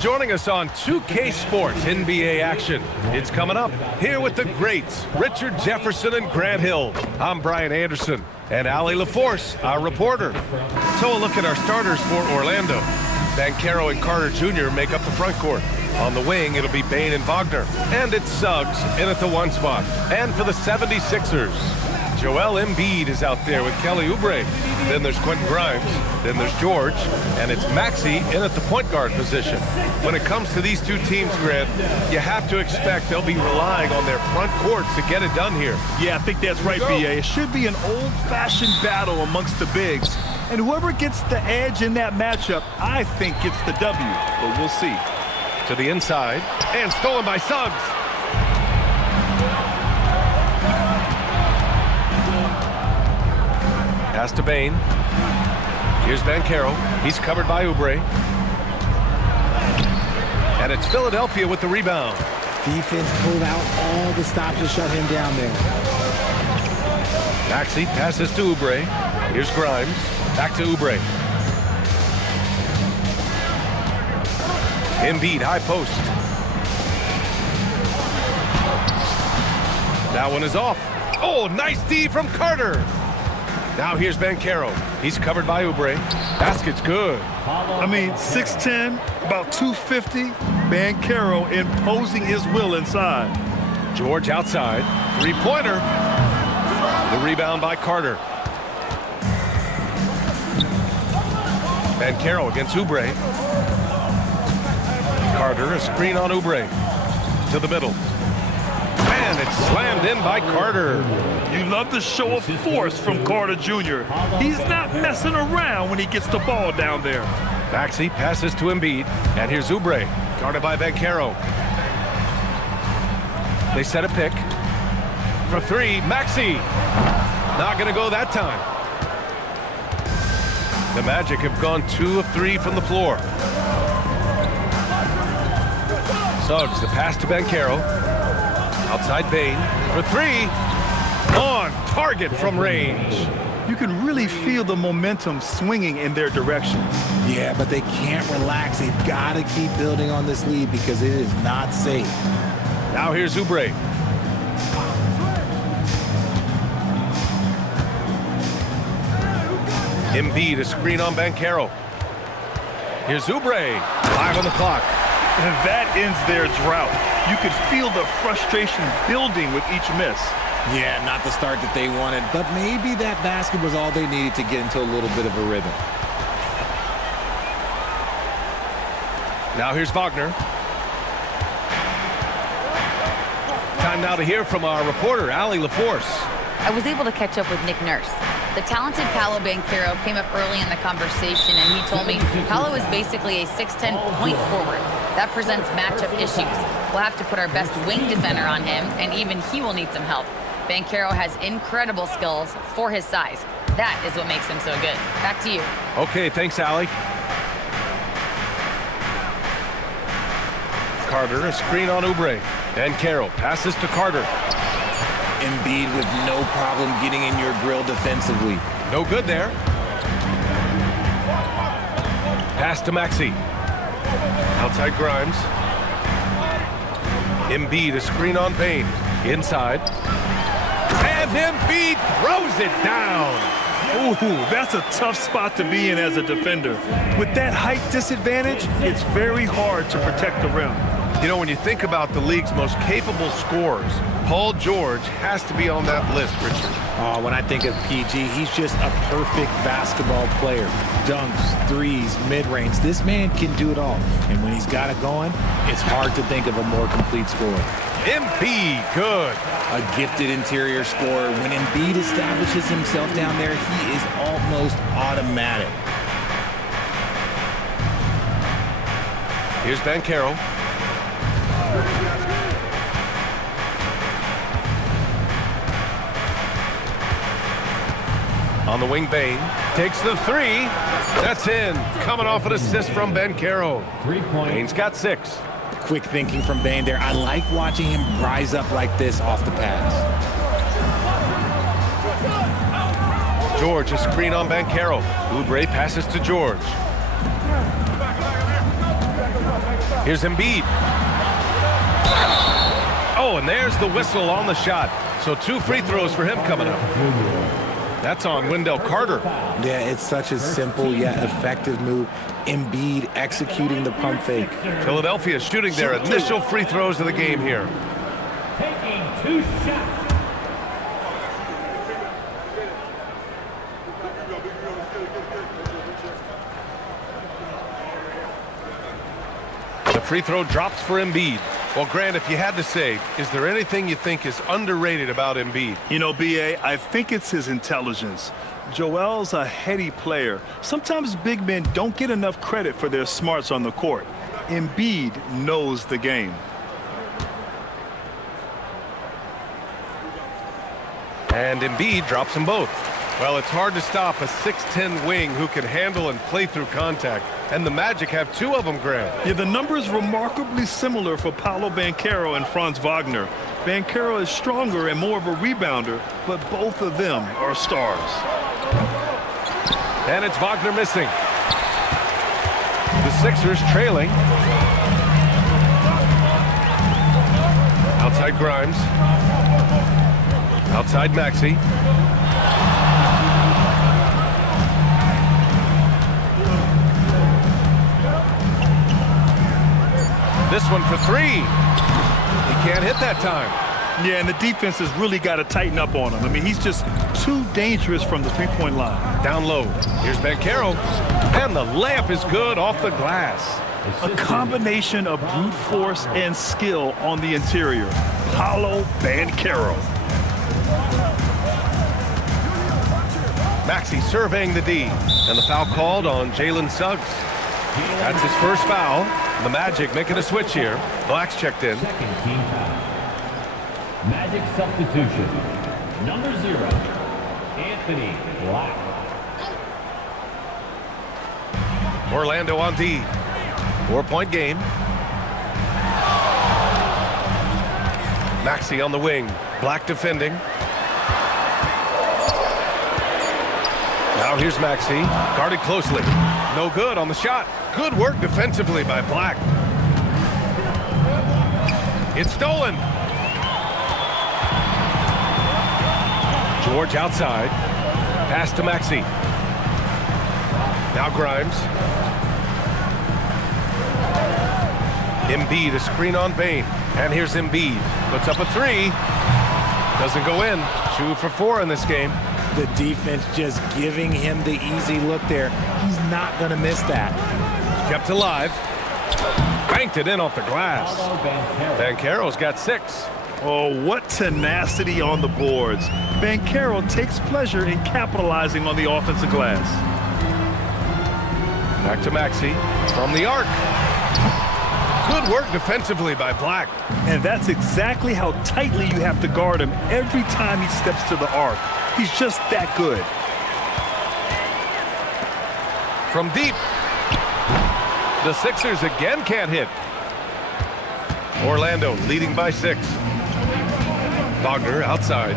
Joining us on 2K Sports NBA action. It's coming up here with the greats, Richard Jefferson and Grant Hill. I'm Brian Anderson, and Allie LaForce, our reporter. So a look at our starters for Orlando. Banchero and Carter Jr. make up the front court. On the wing, it'll be Bane and Wagner. And it's Suggs in at the one spot. And for the 76ers, Joel Embiid is out there with Kelly Oubre. Then there's Quentin Grimes. Then there's George. And it's Maxey in at the point guard position. When it comes to these two teams, Grant, you have to expect they'll be relying on their front courts to get it done here. Yeah, I think that's right, B.A. It should be an old-fashioned battle amongst the bigs. And whoever gets the edge in that matchup, I think gets the W. But we'll see. To the inside. And stolen by Suggs. Pass to Bane. Here's Banchero. He's covered by Oubre. And it's Philadelphia with the rebound. Defense pulled out all the stops to shut him down there. Maxey passes to Oubre. Here's Grimes. Back to Oubre. Embiid, high post. That one is off. Oh, nice D from Carter. Now here's Banchero. He's covered by Oubre. Basket's good. I mean, 6'10", about 250. Banchero imposing his will inside. George outside. Three-pointer. The rebound by Carter. Banchero against Oubre. Carter, a screen on Oubre. To the middle. And it's slammed in by Carter. You love the show of force from Carter Jr. He's not messing around when he gets the ball down there. Maxey passes to Embiid. And here's Oubre. Guarded by Banchero. They set a pick. For three, Maxey. Not going to go that time. The Magic have gone 2 of 3 from the floor. Suggs, the pass to Banchero. Outside Bane for three. On target from range. You can really feel the momentum swinging in their direction. Yeah, but they can't relax. They've got to keep building on this lead because it is not safe. Now here's Oubre. Embiid, a screen on Banchero. Here's Oubre. 5 on the clock. And that ends their drought. You could feel the frustration building with each miss. Yeah, not the start that they wanted, but maybe that basket was all they needed to get into a little bit of a rhythm. Now here's Wagner. Time now to hear from our reporter, Allie LaForce. I was able to catch up with Nick Nurse. The talented Paolo Banchero came up early in the conversation, and he told me Paolo is basically a 6'10" point forward. That presents matchup issues. We'll have to put our best wing defender on him, and even he will need some help. Banchero has incredible skills for his size. That is what makes him so good. Back to you. Okay, thanks, Allie. Carter, a screen on Oubre. Banchero passes to Carter. Embiid with no problem getting in your grill defensively. No good there. Pass to Maxey. Outside Grimes. Embiid, a screen on Bane. Inside. And Embiid throws it down. Ooh, that's a tough spot to be in as a defender. With that height disadvantage, it's very hard to protect the rim. You know, when you think about the league's most capable scorers, Paul George has to be on that list, Richard. Oh, when I think of PG, he's just a perfect basketball player. Dunks, threes, mid-range. This man can do it all. And when he's got it going, it's hard to think of a more complete scorer. Embiid, good. A gifted interior scorer. When Embiid establishes himself down there, he is almost automatic. Here's Banchero. On the wing, Bane takes the three. That's in. Coming off an assist from Banchero. Bane's got 6. Quick thinking from Bane there. I like watching him rise up like this off the pass. George, a screen on Banchero. Oubre passes to George. Here's Embiid. Oh, and there's the whistle on the shot. So 2 free throws for him coming up. That's on Wendell Carter. Yeah, it's such a simple yet effective move. Embiid executing the pump fake. Philadelphia shooting their initial free throws of the game here. Taking 2 shots. The free throw drops for Embiid. Well, Grant, if you had to say, is there anything you think is underrated about Embiid? You know, B.A., I think it's his intelligence. Joel's a heady player. Sometimes big men don't get enough credit for their smarts on the court. Embiid knows the game. And Embiid drops them both. Well, it's hard to stop a 6'10 wing who can handle and play through contact. And the Magic have 2 of them, Grant. Yeah, the numbers remarkably similar for Paolo Banchero and Franz Wagner. Banchero is stronger and more of a rebounder, but both of them are stars. And it's Wagner missing. The Sixers trailing. Outside Grimes. Outside Maxey. This one for 3. He can't hit that time. Yeah, and the defense has really got to tighten up on him. I mean, he's just too dangerous from the three-point line. Down low. Here's Banchero. And the layup is good off the glass. A combination of brute force and skill on the interior. Paolo Banchero. Maxey surveying the D. And the foul called on Jalen Suggs. That's his first foul. The Magic making a switch here. Black's checked in. Second team foul. Magic substitution. Number 0, Anthony Black. Orlando on D. 4-point game. Maxey on the wing. Black defending. Now here's Maxey. Guarded closely. No good on the shot. Good work defensively by Black. It's stolen. George outside. Pass to Maxey. Now Grimes. Embiid, a screen on Bane. And here's Embiid. Puts up a 3. Doesn't go in. 2 for 4 in this game. The defense just giving him the easy look there. He's not going to miss that. Kept alive. Banked it in off the glass. Banchero's got 6. Oh, what tenacity on the boards. Banchero takes pleasure in capitalizing on the offensive glass. Back to Maxey. From the arc. Good work defensively by Black. And that's exactly how tightly you have to guard him every time he steps to the arc. He's just that good. From deep. The Sixers again can't hit. Orlando leading by 6. Wagner outside.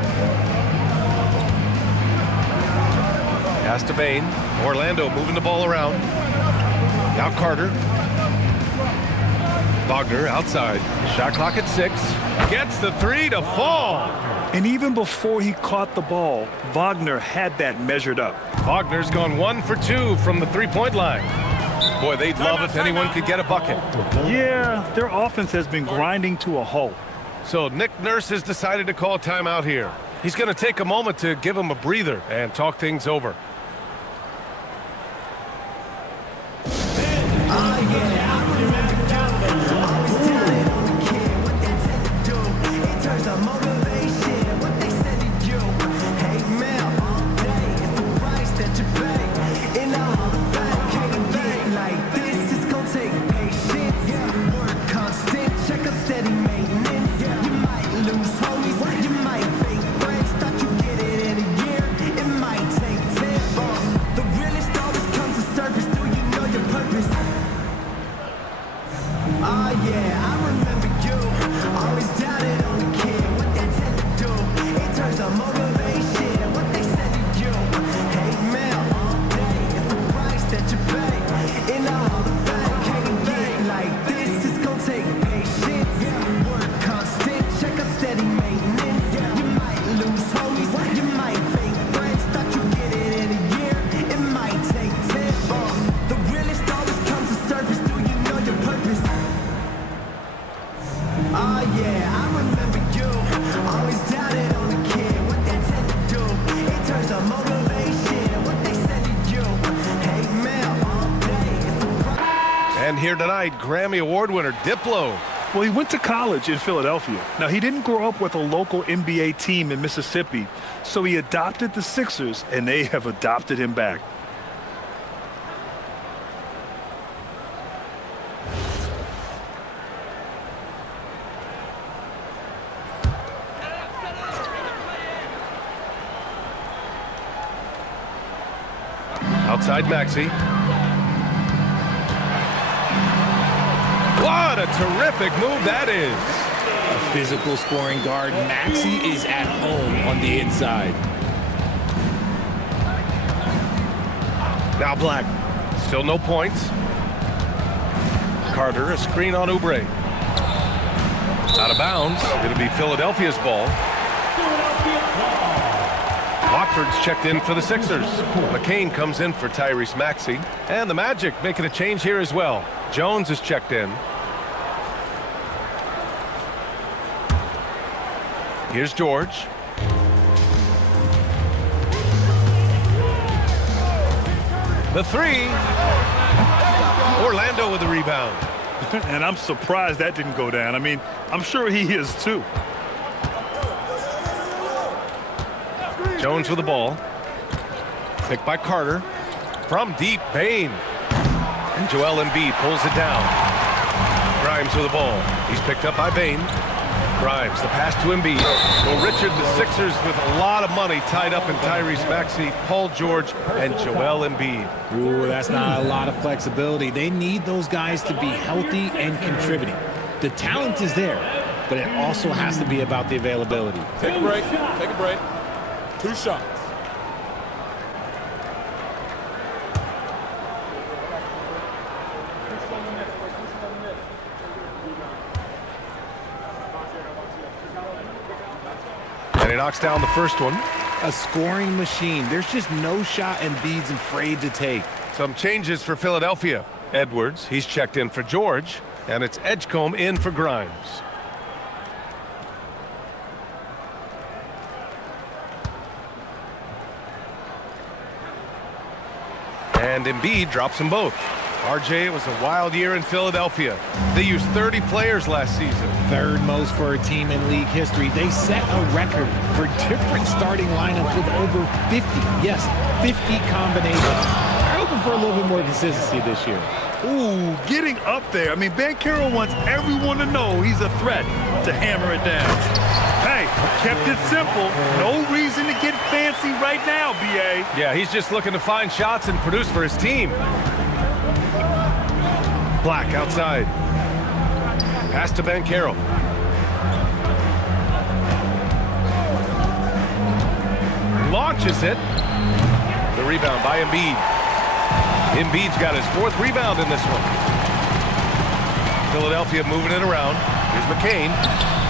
Pass to Bane. Orlando moving the ball around. Now Carter. Wagner outside. Shot clock at 6. Gets the 3 to fall. And even before he caught the ball, Wagner had that measured up. Wagner's gone 1 for 2 from the 3-point line. Boy, they'd love if anyone could get a bucket. Yeah, their offense has been grinding to a halt. So Nick Nurse has decided to call timeout here. He's going to take a moment to give him a breather and talk things over. That you pay in the Hall of Fame, can't get like this. It's here tonight, Grammy Award winner Diplo. Well, he went to college in Philadelphia. Now, he didn't grow up with a local NBA team in Mississippi, so he adopted the Sixers, and they have adopted him back. Outside Maxey. What a terrific move that is. A physical scoring guard. Maxey is at home on the inside. Now Black. Still no points. Carter, a screen on Oubre. Out of bounds. It'll be Philadelphia's ball. Watford's checked in for the Sixers. McCain comes in for Tyrese Maxey. And the Magic making a change here as well. Jones is checked in. Here's George. The three. Orlando with the rebound. And I'm surprised that didn't go down. I mean, I'm sure he is too. Jones with the ball. Picked by Carter. From deep, Bane. And Joel Embiid pulls it down. Grimes with the ball. He's picked up by Bane. Grimes, the pass to Embiid. Well, Richard, the Sixers with a lot of money tied up in Tyrese Maxey, Paul George, and Joel Embiid. Ooh, that's not a lot of flexibility. They need those guys to be healthy and contributing. The talent is there, but it also has to be about the availability. Take a break. Take a break. 2 shots. And he knocks down the first one. A scoring machine. There's just no shot Embiid's afraid to take. Some changes for Philadelphia. Edwards, he's checked in for George. And it's Edgecombe in for Grimes. And Embiid drops them both. RJ, it was a wild year in Philadelphia. They used 30 players last season. Third most for a team in league history. They set a record for different starting lineups with over 50. Yes, 50 combinations. They're hoping for a little bit more consistency this year. Ooh, getting up there. I mean, Banchero wants everyone to know he's a threat to hammer it down. Hey, kept it simple. No reason to get fancy right now, B.A. Yeah, he's just looking to find shots and produce for his team. Black outside. Pass to Banchero. Launches it. The rebound by Embiid. Embiid's got his 4th rebound in this one. Philadelphia moving it around. Here's McCain.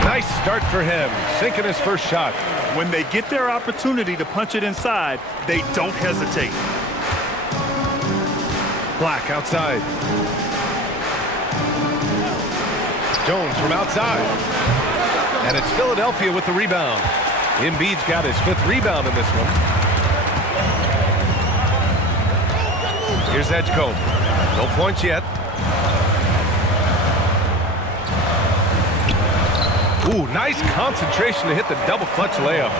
Nice start for him. Sinking his first shot. When they get their opportunity to punch it inside, they don't hesitate. Black outside. Jones from outside. And it's Philadelphia with the rebound. Embiid's got his 5th rebound in this one. Here's Edgecombe. No points yet. Ooh, nice concentration to hit the double clutch layup.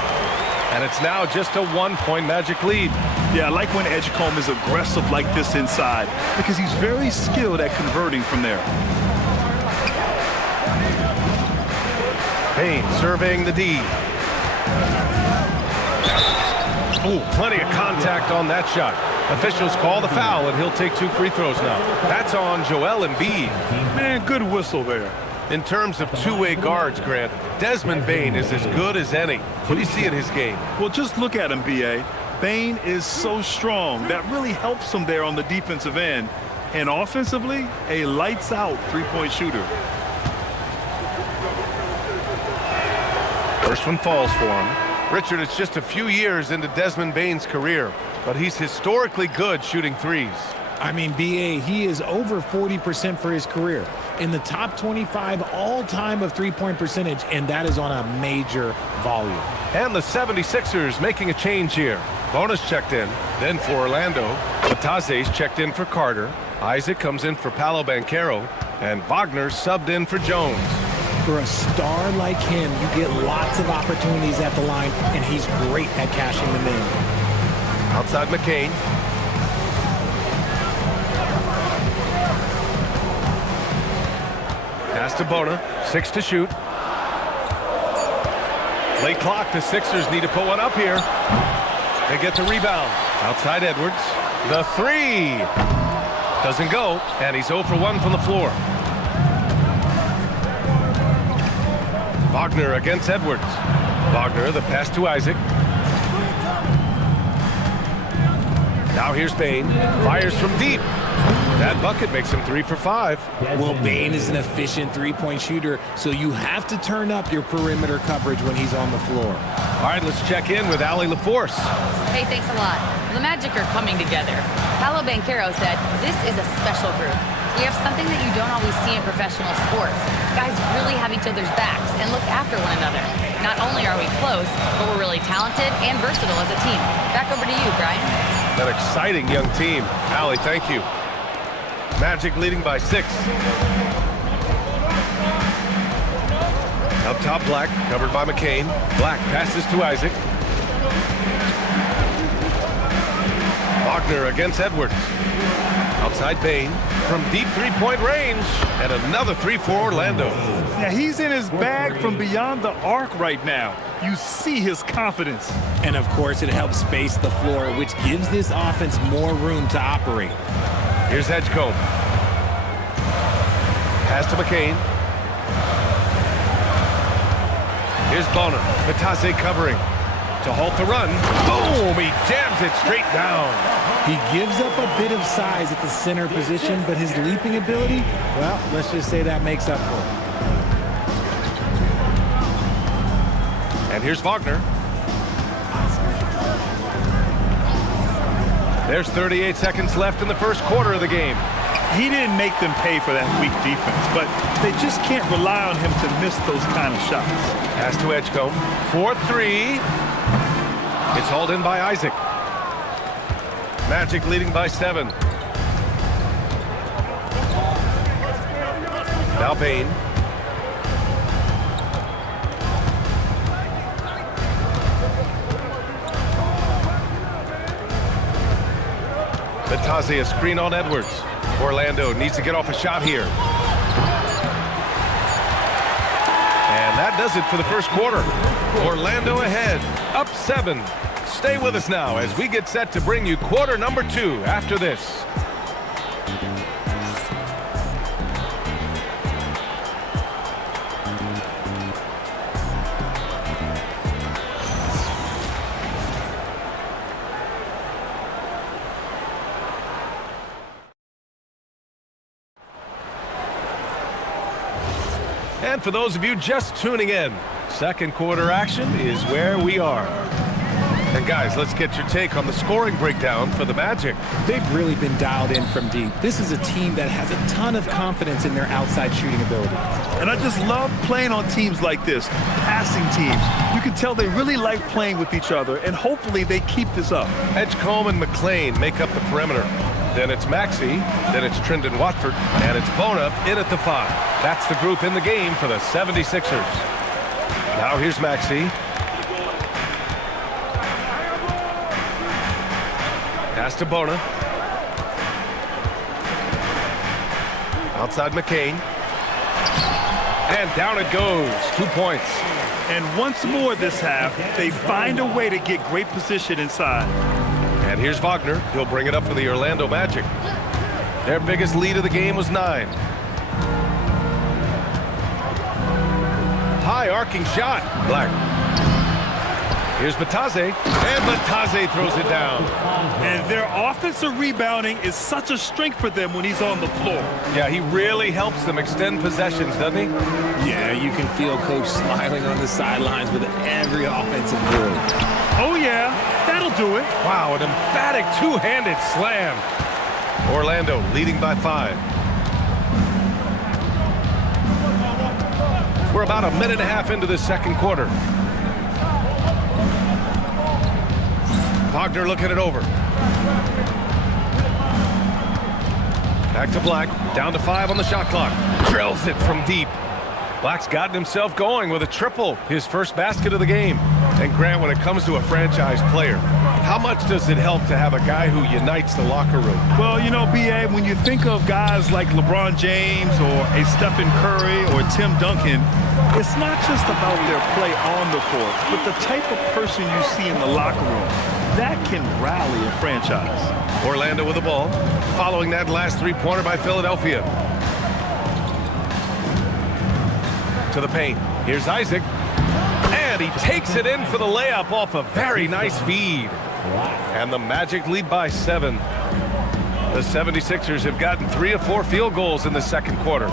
And it's now just a 1-point Magic lead. Yeah, I like when Edgecombe is aggressive like this inside because he's very skilled at converting from there. Payne surveying the D. Ooh, plenty of contact on that shot. Officials call the foul, and he'll take 2 free throws now. That's on Joel Embiid. Man, good whistle there. In terms of two-way guards, Grant, Desmond Bane is as good as any. What do you see in his game? Well, just look at him, B.A. Bane is so strong. That really helps him there on the defensive end. And offensively, a lights-out three-point shooter. First one falls for him. Richard, it's just a few years into Desmond Bane's career, but he's historically good shooting threes. I mean, B.A., he is over 40% for his career. In the top 25 all-time of three-point percentage, and that is on a major volume. And the 76ers making a change here. Bonus checked in, then for Orlando. Batase's checked in for Carter. Isaac comes in for Paolo Banchero, and Wagner subbed in for Jones. For a star like him, you get lots of opportunities at the line, and he's great at cashing them in. Outside McCain. Pass to Bona, 6 to shoot. Late clock, the Sixers need to put one up here. They get the rebound. Outside Edwards. The three. Doesn't go, and he's 0 for 1 from the floor. Wagner against Edwards. Wagner, the pass to Isaac. Now here's Bain. Fires from deep. That bucket makes him 3 for 5. Well, Bain is an efficient three-point shooter, so you have to turn up your perimeter coverage when he's on the floor. All right, let's check in with Allie LaForce. Hey, thanks a lot. The Magic are coming together. Paolo Banchero said, "This is a special group. We have something that you don't always see in professional sports. Guys really have each other's backs and look after one another. Not only are we close, but we're really talented and versatile as a team." Back over to you, Brian. An exciting young team. Allie, thank you. Magic leading by 6. Up top, Black, covered by McCain. Black passes to Isaac. Wagner against Edwards. Outside Bain from deep three-point range. And another 3 for Orlando. Yeah, he's in his bag from beyond the arc right now. You see his confidence. And, of course, it helps space the floor, which gives this offense more room to operate. Here's Edgecombe. Pass to McCain. Here's Bona. Matase covering. To halt the run. Boom! He jams it straight down. He gives up a bit of size at the center position, but his leaping ability, well, let's just say that makes up for it. And here's Wagner. There's 38 seconds left in the first quarter of the game. He didn't make them pay for that weak defense, but they just can't rely on him to miss those kind of shots. Pass to Edgecombe. 4-3. It's hauled in by Isaac. Magic leading by 7. Now Bain. Matase, a screen on Edwards. Orlando needs to get off a shot here. And that does it for the first quarter. Orlando ahead, up 7. Stay with us now as we get set to bring you quarter number 2 after this. And for those of you just tuning in, second quarter action is where we are. And guys, let's get your take on the scoring breakdown for the Magic. They've really been dialed in from deep. This is a team that has a ton of confidence in their outside shooting ability. And I just love playing on teams like this, passing teams. You can tell they really like playing with each other, and hopefully they keep this up. Edgecombe and McClain make up the perimeter. Then it's Maxey, then it's Trendon Watford, and it's Bona in at the 5. That's the group in the game for the 76ers. Now here's Maxey. Pass to Bona. Outside McCain. And down it goes. 2 points. And once more this half, they find a way to get great position inside. And here's Wagner. He'll bring it up for the Orlando Magic. Their biggest lead of the game was 9. High arcing shot. Black. Here's Matase. And Matase throws it down. And their offensive rebounding is such a strength for them when he's on the floor. Yeah, he really helps them extend possessions, doesn't he? Yeah, you can feel Coach smiling on the sidelines with every offensive board. Oh, yeah, that'll do it. Wow, an emphatic two-handed slam. Orlando leading by 5. We're about a minute and a half into the second quarter. Wagner looking it over. Back to Black. Down to 5 on the shot clock. Drills it from deep. Black's gotten himself going with a triple, his first basket of the game. And Grant, when it comes to a franchise player, how much does it help to have a guy who unites the locker room? Well, you know, B.A., when you think of guys like LeBron James or a Stephen Curry or Tim Duncan, it's not just about their play on the court, but the type of person you see in the locker room. That can rally a franchise. Orlando with the ball, following that last three-pointer by Philadelphia. To the paint. Here's Isaac. And he takes it in for the layup off a very nice feed. And the Magic lead by 7. The 76ers have gotten 3 of 4 field goals in the second quarter.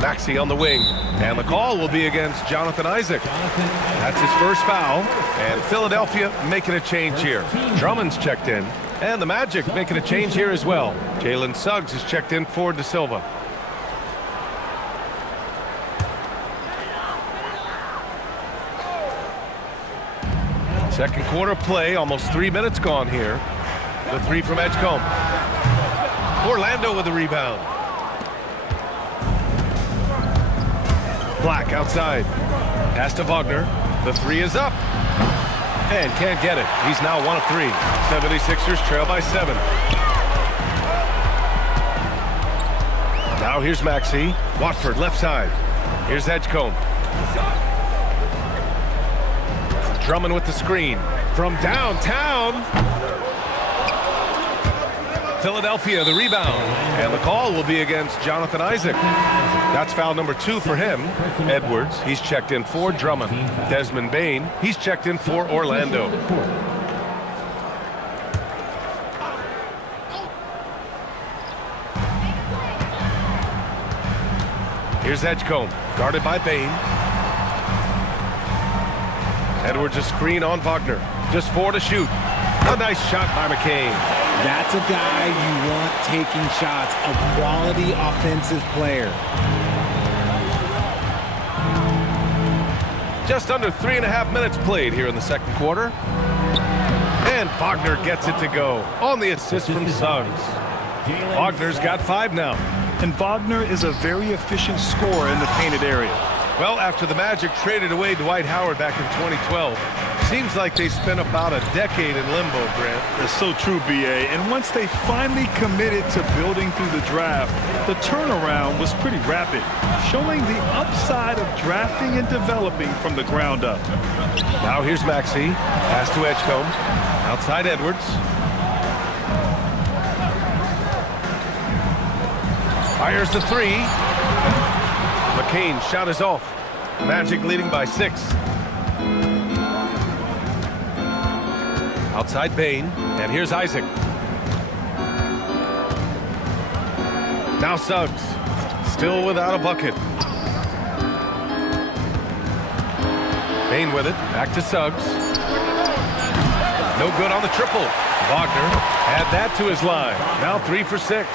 Maxey on the wing. And the call will be against Jonathan Isaac. That's his first foul. And Philadelphia making a change here. Drummond's checked in. And the Magic making a change here as well. Jalen Suggs is checked in for De Silva. Second quarter play, almost 3 minutes gone here. The 3 from Edgecombe. Orlando with the rebound. Black outside. Pass to Wagner. The 3 is up. And can't get it. He's now 1 of 3. 76ers trail by 7. Now here's Maxey. Watford left side. Here's Edgecombe. Drummond with the screen from downtown. Philadelphia the rebound, and the call will be against Jonathan Isaac. That's foul number 2 for him. Edwards, he's checked in for Drummond. Desmond Bane, he's checked in for Orlando. Here's Edgecombe, guarded by Bane. Edwards a screen on Wagner. Just 4 to shoot. A nice shot by McCain. That's a guy you want taking shots, a quality offensive player. Just under 3.5 minutes played here in the second quarter. And Wagner gets it to go on the assist from Suggs. Wagner's got 5 now. And Wagner is a very efficient scorer in the painted area. Well, after the Magic traded away Dwight Howard back in 2012, seems like they spent about a decade in limbo, Grant. That's so true, B.A. And once they finally committed to building through the draft, the turnaround was pretty rapid, showing the upside of drafting and developing from the ground up. Now here's Maxey. Pass to Edgecombe. Outside Edwards. Fires the 3. McCain's shot is off. Magic leading by 6. Outside Bane, and here's Isaac. Now Suggs, still without a bucket. Bane with it, back to Suggs. No good on the triple. Wagner add that to his line. Now 3 for 6.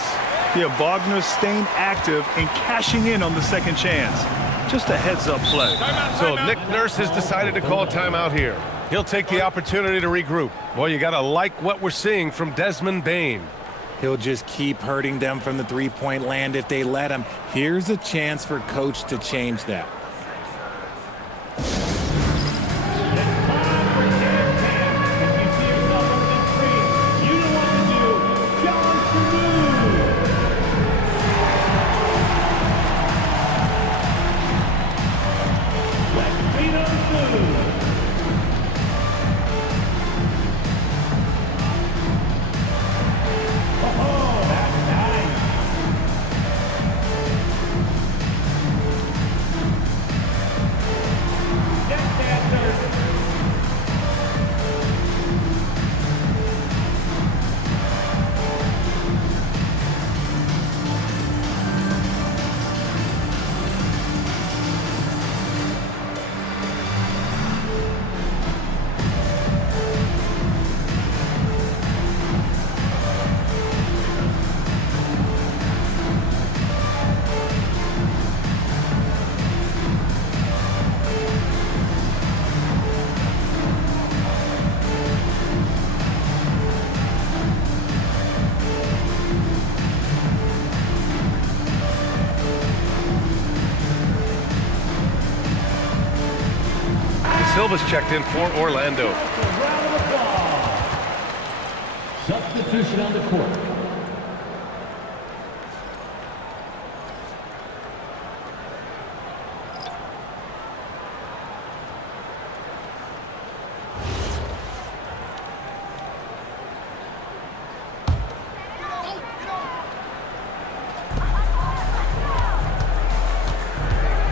Yeah, Wagner staying active and cashing in on the second chance. Just a heads-up play. So Nick Nurse has decided to call timeout here. He'll take the opportunity to regroup. Boy, you got to like what we're seeing from Desmond Bane. He'll just keep hurting them from the three-point land if they let him. Here's a chance for Coach to change that. Silva's checked in for Orlando. Round of applause. Substitution on the court.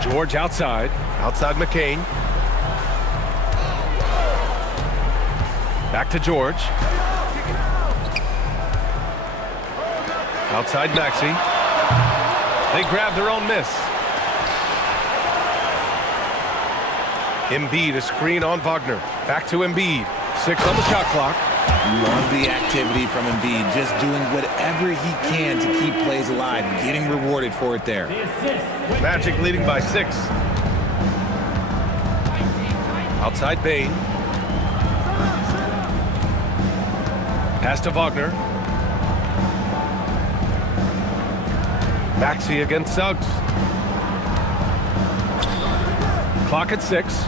George outside McCain. Back to George. Outside Maxey. They grab their own miss. Embiid, a screen on Wagner. Back to Embiid. 6 on the shot clock. Love the activity from Embiid, just doing whatever he can to keep plays alive, getting rewarded for it there. Magic leading by 6. Outside Bane. Pass to Wagner. Maxey against Suggs. Clock at 6.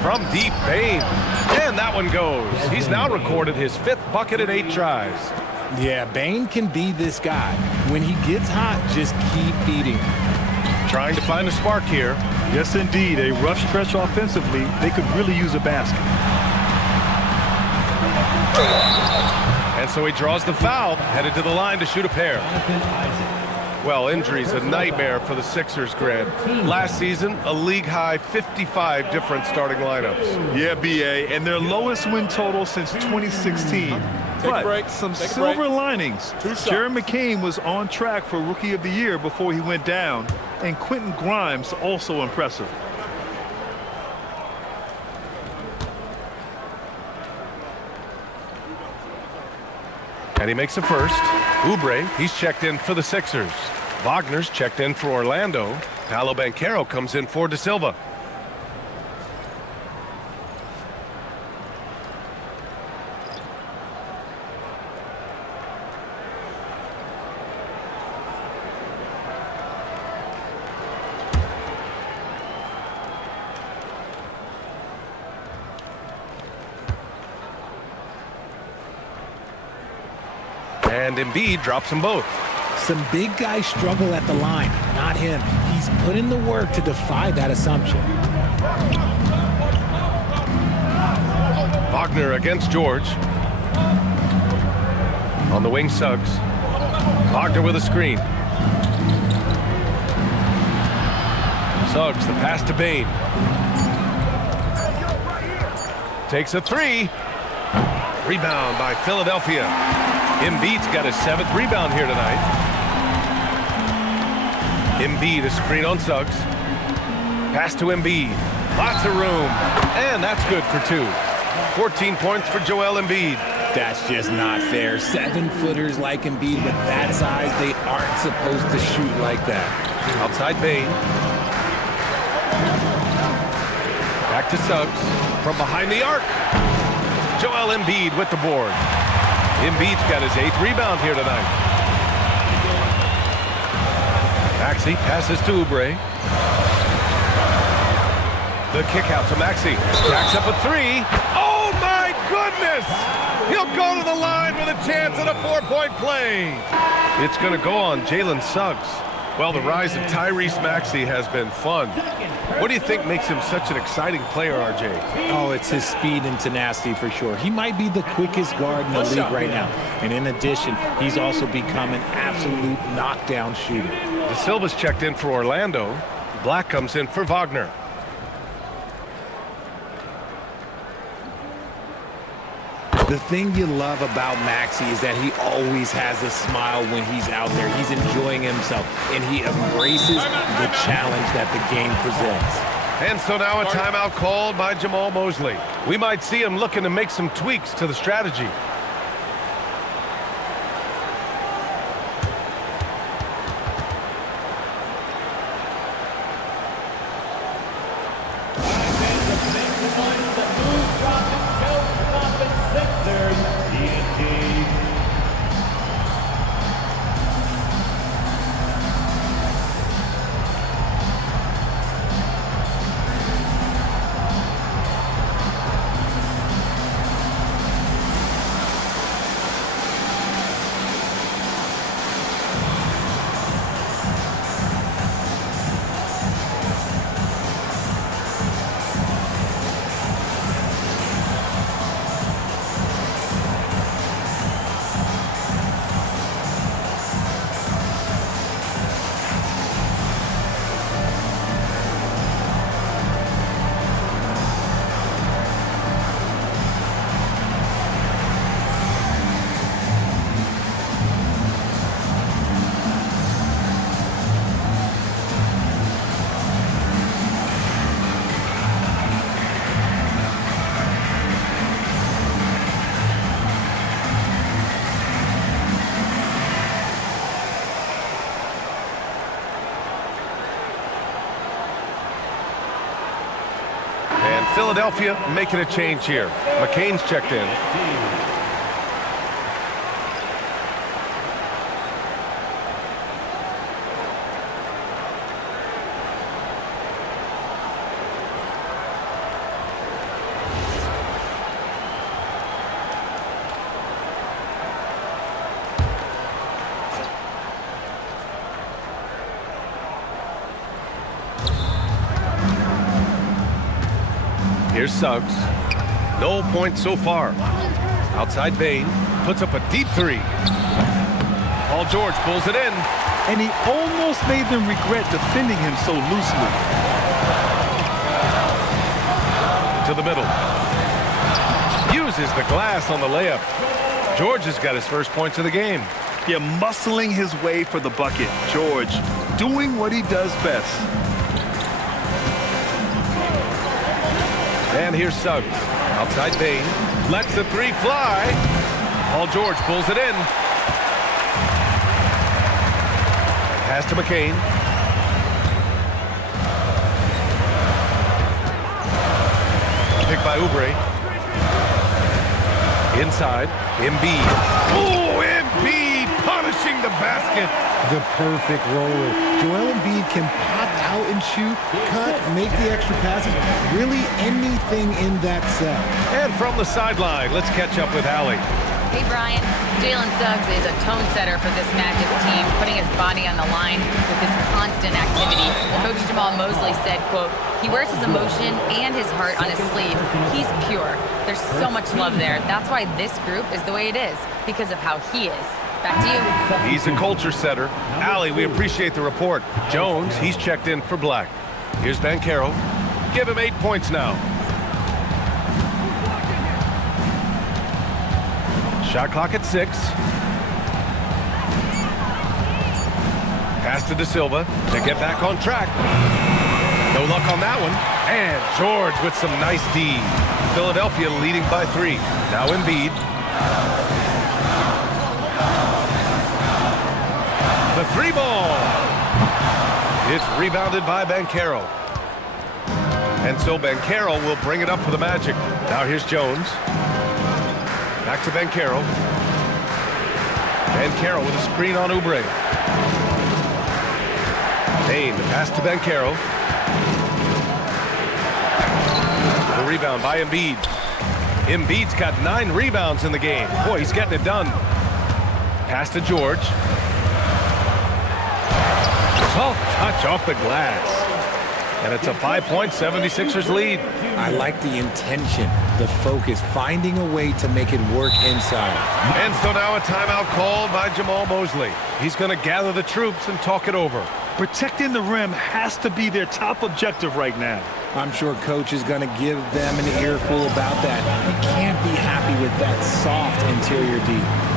From deep, Bane. And that one goes. He's now recorded his 5th bucket in 8 tries. Yeah, Bane can be this guy. When he gets hot, just keep feeding him. Trying to find a spark here. Yes, indeed. A rough stretch offensively. They could really use a basket. And so he draws the foul, headed to the line to shoot a pair. Well, injury's a nightmare for the Sixers, Grant. Last season, a league-high 55 different starting lineups. Yeah, BA, and their lowest win total since 2016. But some silver linings. Jared McCain was on track for Rookie of the Year before he went down, and Quentin Grimes also impressive. And he makes a first. Oubre, he's checked in for the Sixers. Wagner's checked in for Orlando. Paolo Banchero comes in for De Silva. And Embiid drops them both. Some big guys struggle at the line, not him. He's put in the work to defy that assumption. Wagner against George. On the wing, Suggs. Wagner with a screen. Suggs, the pass to Bane. Takes a 3. Rebound by Philadelphia. Embiid's got his 7th rebound here tonight. Embiid, a screen on Suggs. Pass to Embiid. Lots of room. And that's good for 2. 14 points for Joel Embiid. That's just not fair. 7-footers like Embiid with that size, they aren't supposed to shoot like that. Outside Bane. Back to Suggs. From behind the arc. Joel Embiid with the board. Embiid's got his 8th rebound here tonight. Maxey passes to Oubre. The kick out to Maxey. Jacks up a 3. Oh my goodness! He'll go to the line with a chance at a 4-point play. It's going to go on Jalen Suggs. Well, the rise of Tyrese Maxey has been fun. What do you think makes him such an exciting player, RJ? Oh, it's his speed and tenacity for sure. He might be the quickest guard in the league right now. And in addition, he's also become an absolute knockdown shooter. De Silva's checked in for Orlando. Black comes in for Wagner. The thing you love about Maxey is that he always has a smile when he's out there. He's enjoying himself, and he embraces the challenge that the game presents. And so now a timeout called by Jamal Mosley. We might see him looking to make some tweaks to the strategy. Philadelphia making a change here. McCain's checked in. Here's Suggs. No points so far. Outside Bain. Puts up a deep three. Paul George pulls it in. And he almost made them regret defending him so loosely. To the middle. Uses the glass on the layup. George has got his first points of the game. Yeah, muscling his way for the bucket. George doing what he does best. And here's Suggs. Outside Bain. Lets the three fly. Paul George pulls it in. Pass to McCain. Picked by Oubre. Inside. Embiid. Oh, Embiid punishing the basket. The perfect roller. Joel Embiid can pop out and shoot, cut, make the extra passes, really anything in that set. And from the sideline, let's catch up with Allie. Hey, Brian. Jalen Suggs is a tone setter for this Magic team, putting his body on the line with his constant activity. Coach Jamal Mosley said, quote, he wears his emotion and his heart on his sleeve. He's pure. There's so much love there. That's why this group is the way it is, because of how he is. Back to you. He's a culture setter. Allie, we appreciate the report. Jones, he's checked in for Black. Here's Banchero. Give him 8 points now. Shot clock at 6. Pass to De Silva to get back on track. No luck on that one. And George with some nice D. Philadelphia leading by 3. Now Embiid. The 3 ball. It's rebounded by Banchero. And so Banchero will bring it up for the Magic. Now here's Jones. Back to Banchero. Banchero with a screen on Oubre. Bain, the pass to Banchero. The rebound by Embiid. Embiid's got 9 rebounds in the game. Boy, he's getting it done. Pass to George. Soft touch off the glass. And it's a 5-point 76ers lead. I like the intention, the focus, finding a way to make it work inside. And so now a timeout called by Jamal Mosley. He's going to gather the troops and talk it over. Protecting the rim has to be their top objective right now. I'm sure coach is going to give them an earful about that. You can't be happy with that soft interior D.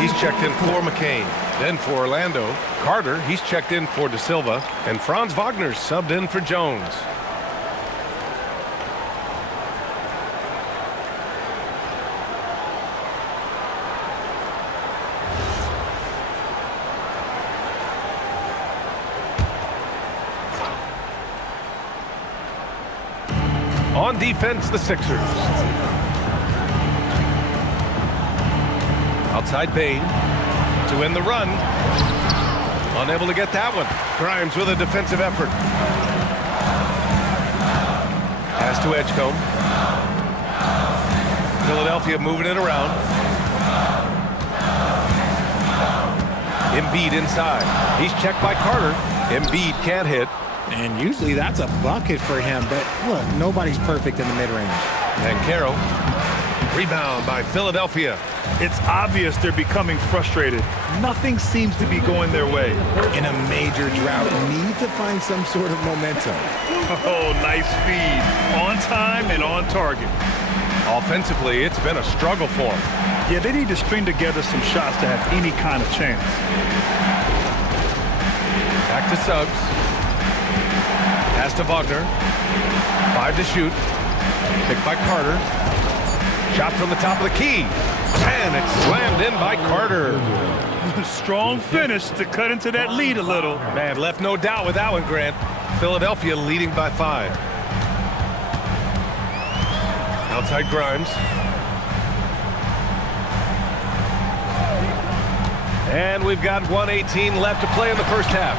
He's checked in for McCain. Then for Orlando. Carter, he's checked in for De Silva. And Franz Wagner subbed in for Jones. On defense, the Sixers. Outside Bane to win the run. Unable to get that one. Grimes with a defensive effort. Pass to Edgecombe. Philadelphia moving it around. Embiid inside. He's checked by Carter. Embiid can't hit. And usually that's a bucket for him, but look, nobody's perfect in the mid-range. Banchero. Rebound by Philadelphia. It's obvious they're becoming frustrated. Nothing seems to be going their way. In a major drought, need to find some sort of momentum. Oh, nice feed. On time and on target. Offensively, it's been a struggle for him. Yeah, they need to string together some shots to have any kind of chance. Back to Suggs. Pass to Wagner. 5 to shoot. Picked by Carter. Shot from the top of the key. And it's slammed in by Carter. Strong finish to cut into that lead a little. Man, left no doubt with that one, Grant. Philadelphia leading by 5. Outside Grimes. And we've got 1:18 left to play in the first half.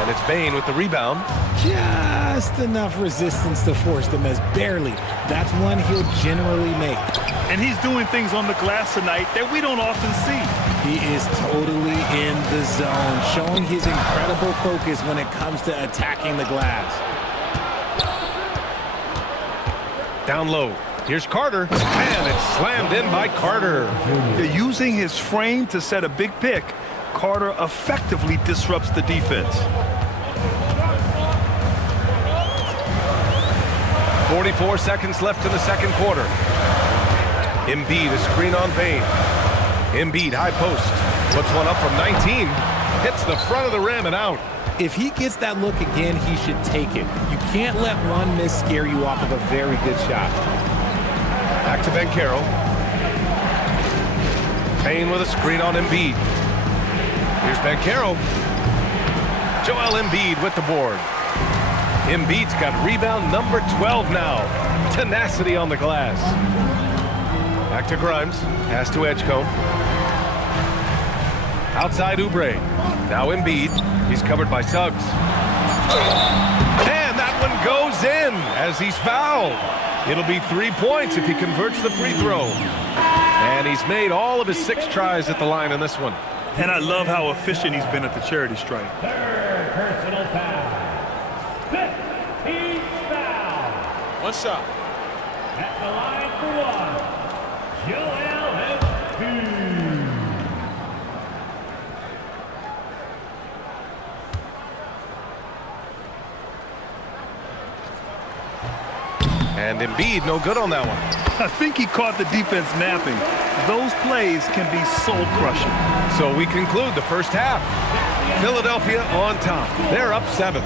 And it's Bane with the rebound. Just enough resistance to force them as barely. That's one he'll generally make. And he's doing things on the glass tonight that we don't often see. He is totally in the zone, showing his incredible focus when it comes to attacking the glass. Down low. Here's Carter. And it's slammed in by Carter. They're using his frame to set a big pick. Carter effectively disrupts the defense. 44 seconds left in the second quarter. Embiid, a screen on Bane. Embiid, high post. Puts one up from 19. Hits the front of the rim and out. If he gets that look again, he should take it. You can't let one miss scare you off of a very good shot. Back to Banchero. Bane with a screen on Embiid. Here's Banchero. Joel Embiid with the board. Embiid's got rebound number 12 now. Tenacity on the glass. Back to Grimes. Pass to Edgecombe. Outside Oubre. Now Embiid. He's covered by Suggs. And that one goes in as he's fouled. It'll be 3 points if he converts the free throw. And he's made all of his 6 tries at the line in this one. And I love how efficient he's been at the charity stripe. Third personal foul. 15th foul. One shot. At the line for one, Joel Embiid. And Embiid no good on that one. I think he caught the defense napping. Those plays can be soul-crushing. So we conclude the first half. Philadelphia on top. They're up 7.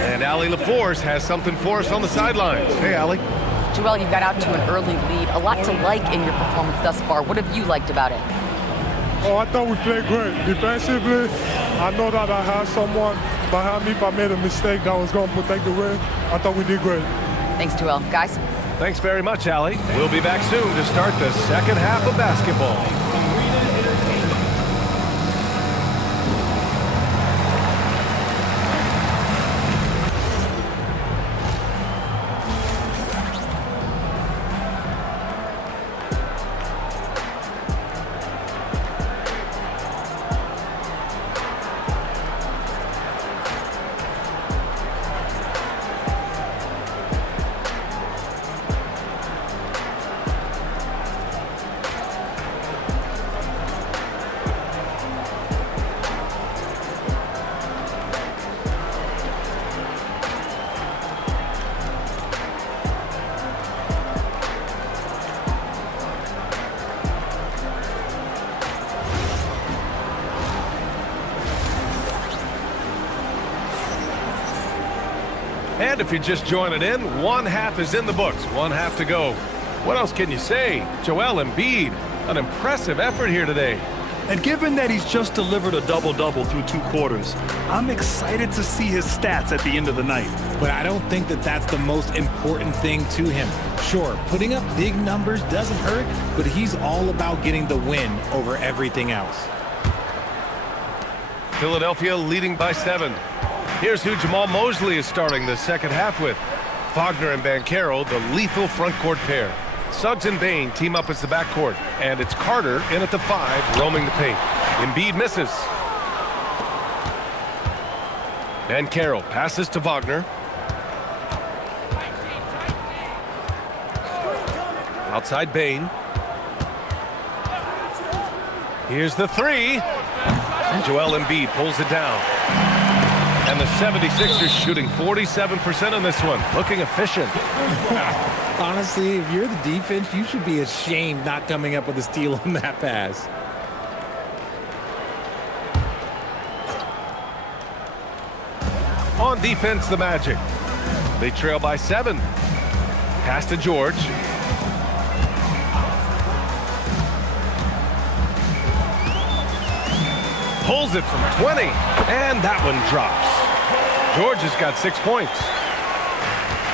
And Allie LaForce has something for us on the sidelines. Hey, Allie. Joel, you got out to an early lead. A lot to like in your performance thus far. What have you liked about it? Oh, I thought we played great. Defensively, I know that I had someone behind me. If I made a mistake that was going to protect the rim, I thought we did great. Thanks, Joel. Guys? Thanks very much, Allie. We'll be back soon to start the second half of basketball. And if you're just joining in, one half is in the books, one half to go. What else can you say? Joel Embiid, an impressive effort here today. And given that he's just delivered a double-double through 2 quarters, I'm excited to see his stats at the end of the night. But I don't think that that's the most important thing to him. Sure, putting up big numbers doesn't hurt, but he's all about getting the win over everything else. Philadelphia leading by 7. Here's who Jamal Mosley is starting the second half with. Wagner and Banchero, the lethal front court pair. Suggs and Bane team up as the backcourt, and it's Carter in at the 5, roaming the paint. Embiid misses. Banchero passes to Wagner. Outside Bane. Here's the 3. And Joel Embiid pulls it down. And the 76ers shooting 47% on this one. Looking efficient. Honestly, if you're the defense, you should be ashamed not coming up with a steal on that pass. On defense, the Magic. They trail by 7. Pass to George. Pulls it from 20. And that one drops. George has got 6 points.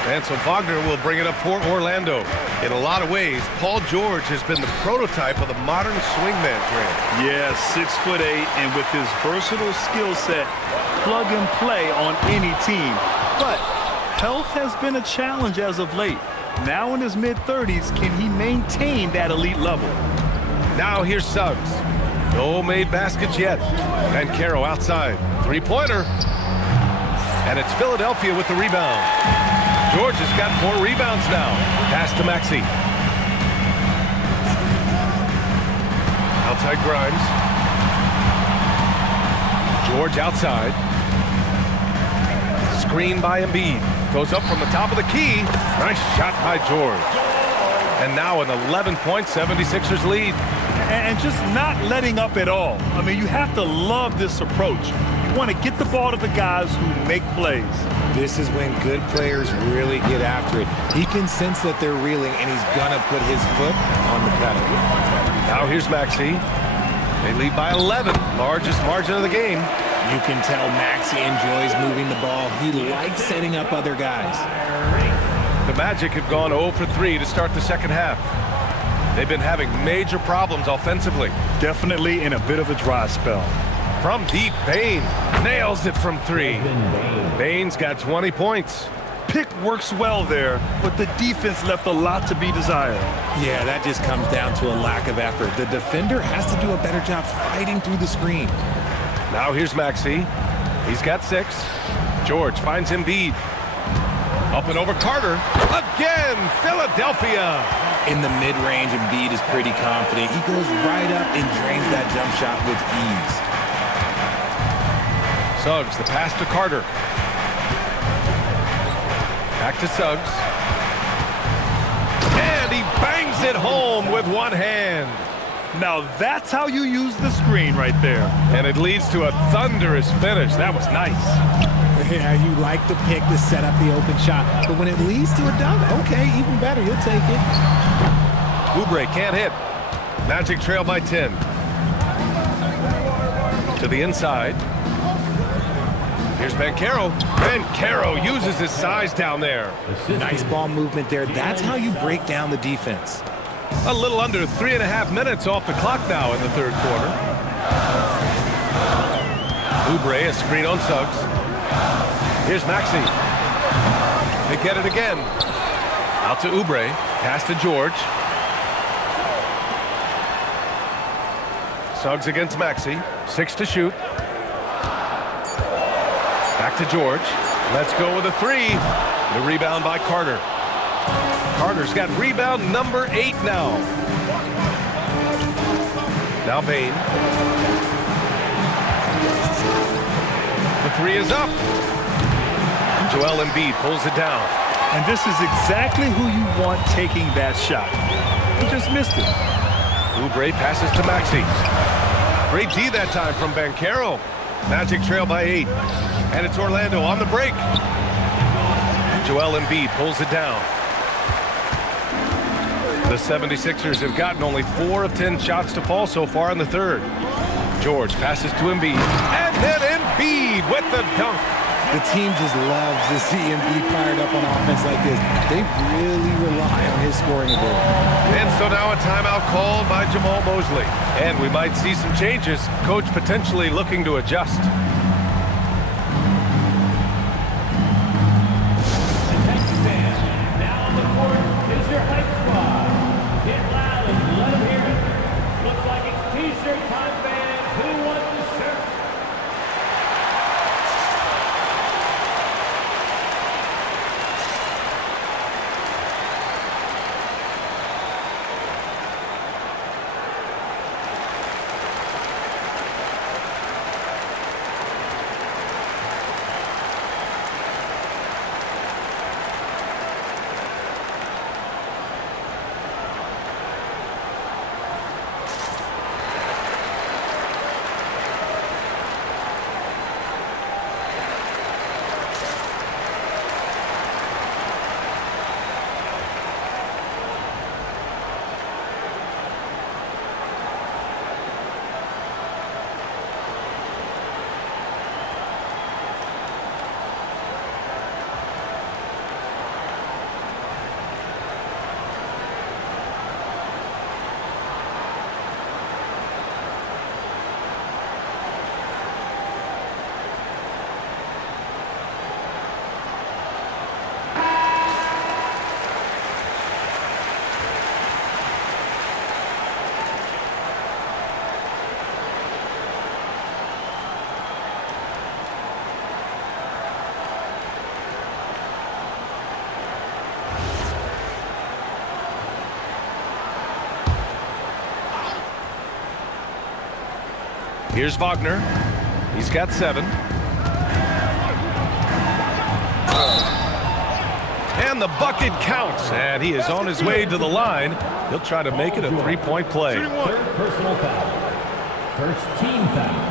And so Wagner will bring it up for Orlando. In a lot of ways, Paul George has been the prototype of the modern swingman, Grant. Yeah, 6'8", and with his versatile skill set, plug and play on any team. But health has been a challenge as of late. Now in his mid-30s, can he maintain that elite level? Now here's Suggs. No made baskets yet. Banchero outside. 3-pointer. And it's Philadelphia with the rebound. George has got 4 rebounds now. Pass to Maxey. Outside Grimes. George outside. Screen by Embiid. Goes up from the top of the key. Nice shot by George. And now an 11-point 76ers lead. And just not letting up at all. I mean, you have to love this approach. You want to get the ball to the guys who make plays. This is when good players really get after it. He can sense that they're reeling, and he's going to put his foot on the pedal. Now here's Maxey. They lead by 11, largest margin of the game. You can tell Maxey enjoys moving the ball. He likes setting up other guys. The Magic have gone 0 for 3 to start the second half. They've been having major problems offensively. Definitely in a bit of a dry spell. From deep, Bane nails it from 3. Bane's got 20 points. Pick works well there, but the defense left a lot to be desired. Yeah, that just comes down to a lack of effort. The defender has to do a better job fighting through the screen. Now here's Maxey. He's got 6. George finds Embiid. Up and over Carter. Again, Philadelphia. In the mid-range, Embiid is pretty confident. He goes right up and drains that jump shot with ease. Suggs, the pass to Carter. Back to Suggs. And he bangs it home with one hand. Now that's how you use the screen right there. And it leads to a thunderous finish. That was nice. Yeah, you like the pick to set up the open shot, but when it leads to a dunk, okay, even better, you'll take it. Oubre can't hit. Magic trail by 10. To the inside. Here's Banchero. Banchero uses his size down there. Nice ball movement there. That's how you break down the defense. A little under 3.5 minutes off the clock now in the third quarter. Oubre, a screen on Suggs. Here's Maxey. They get it again. Out to Oubre. Pass to George. Suggs against Maxey. 6 to shoot. Back to George. Let's go with a 3. The rebound by Carter. Carter's got rebound number 8 now. Now Bane. The 3 is up. Joel Embiid pulls it down. And this is exactly who you want taking that shot. He just missed it. Oubre passes to Maxey. Great D that time from Banchero. Magic trail by 8. And it's Orlando on the break. Joel Embiid pulls it down. The The 76ers have gotten only 4 of 10 shots to fall so far in the third. George passes to Embiid. And then Embiid with the dunk. The team just loves to see Embiid fired up on offense like this. They really rely on his scoring ability. And so now a timeout called by Jamal Mosley. And we might see some changes. Coach potentially looking to adjust. Now on the court is your hype squad. Get loud and let them hear it. Looks like it's T-shirt time, fans. Who wants the shirt? Here's Wagner. He's got 7. And the bucket counts. And he is on his way to the line. He'll try to make it a 3-point play. Third personal foul. First team foul.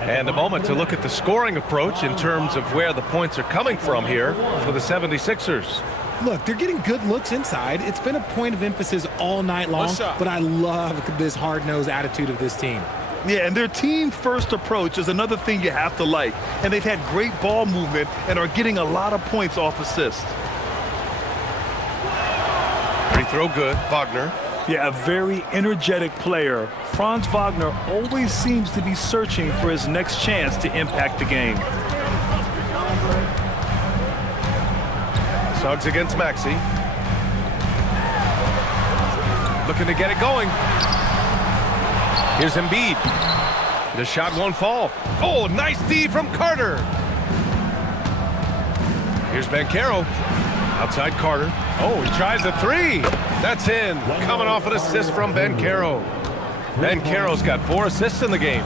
And a moment to look at the scoring approach in terms of where the points are coming from here for the 76ers. Look, they're getting good looks inside. It's been a point of emphasis all night long, but I love this hard-nosed attitude of this team. Yeah, and their team-first approach is another thing you have to like. And they've had great ball movement and are getting a lot of points off assists. Free throw good, Wagner. Yeah, a very energetic player. Franz Wagner always seems to be searching for his next chance to impact the game. Suggs against Maxey. Looking to get it going. Here's Embiid. The shot won't fall. Oh, nice D from Carter. Here's Banchero. Outside Carter. Oh, he tries a 3. That's in. Coming off an assist from Banchero. Banchero's got 4 assists in the game.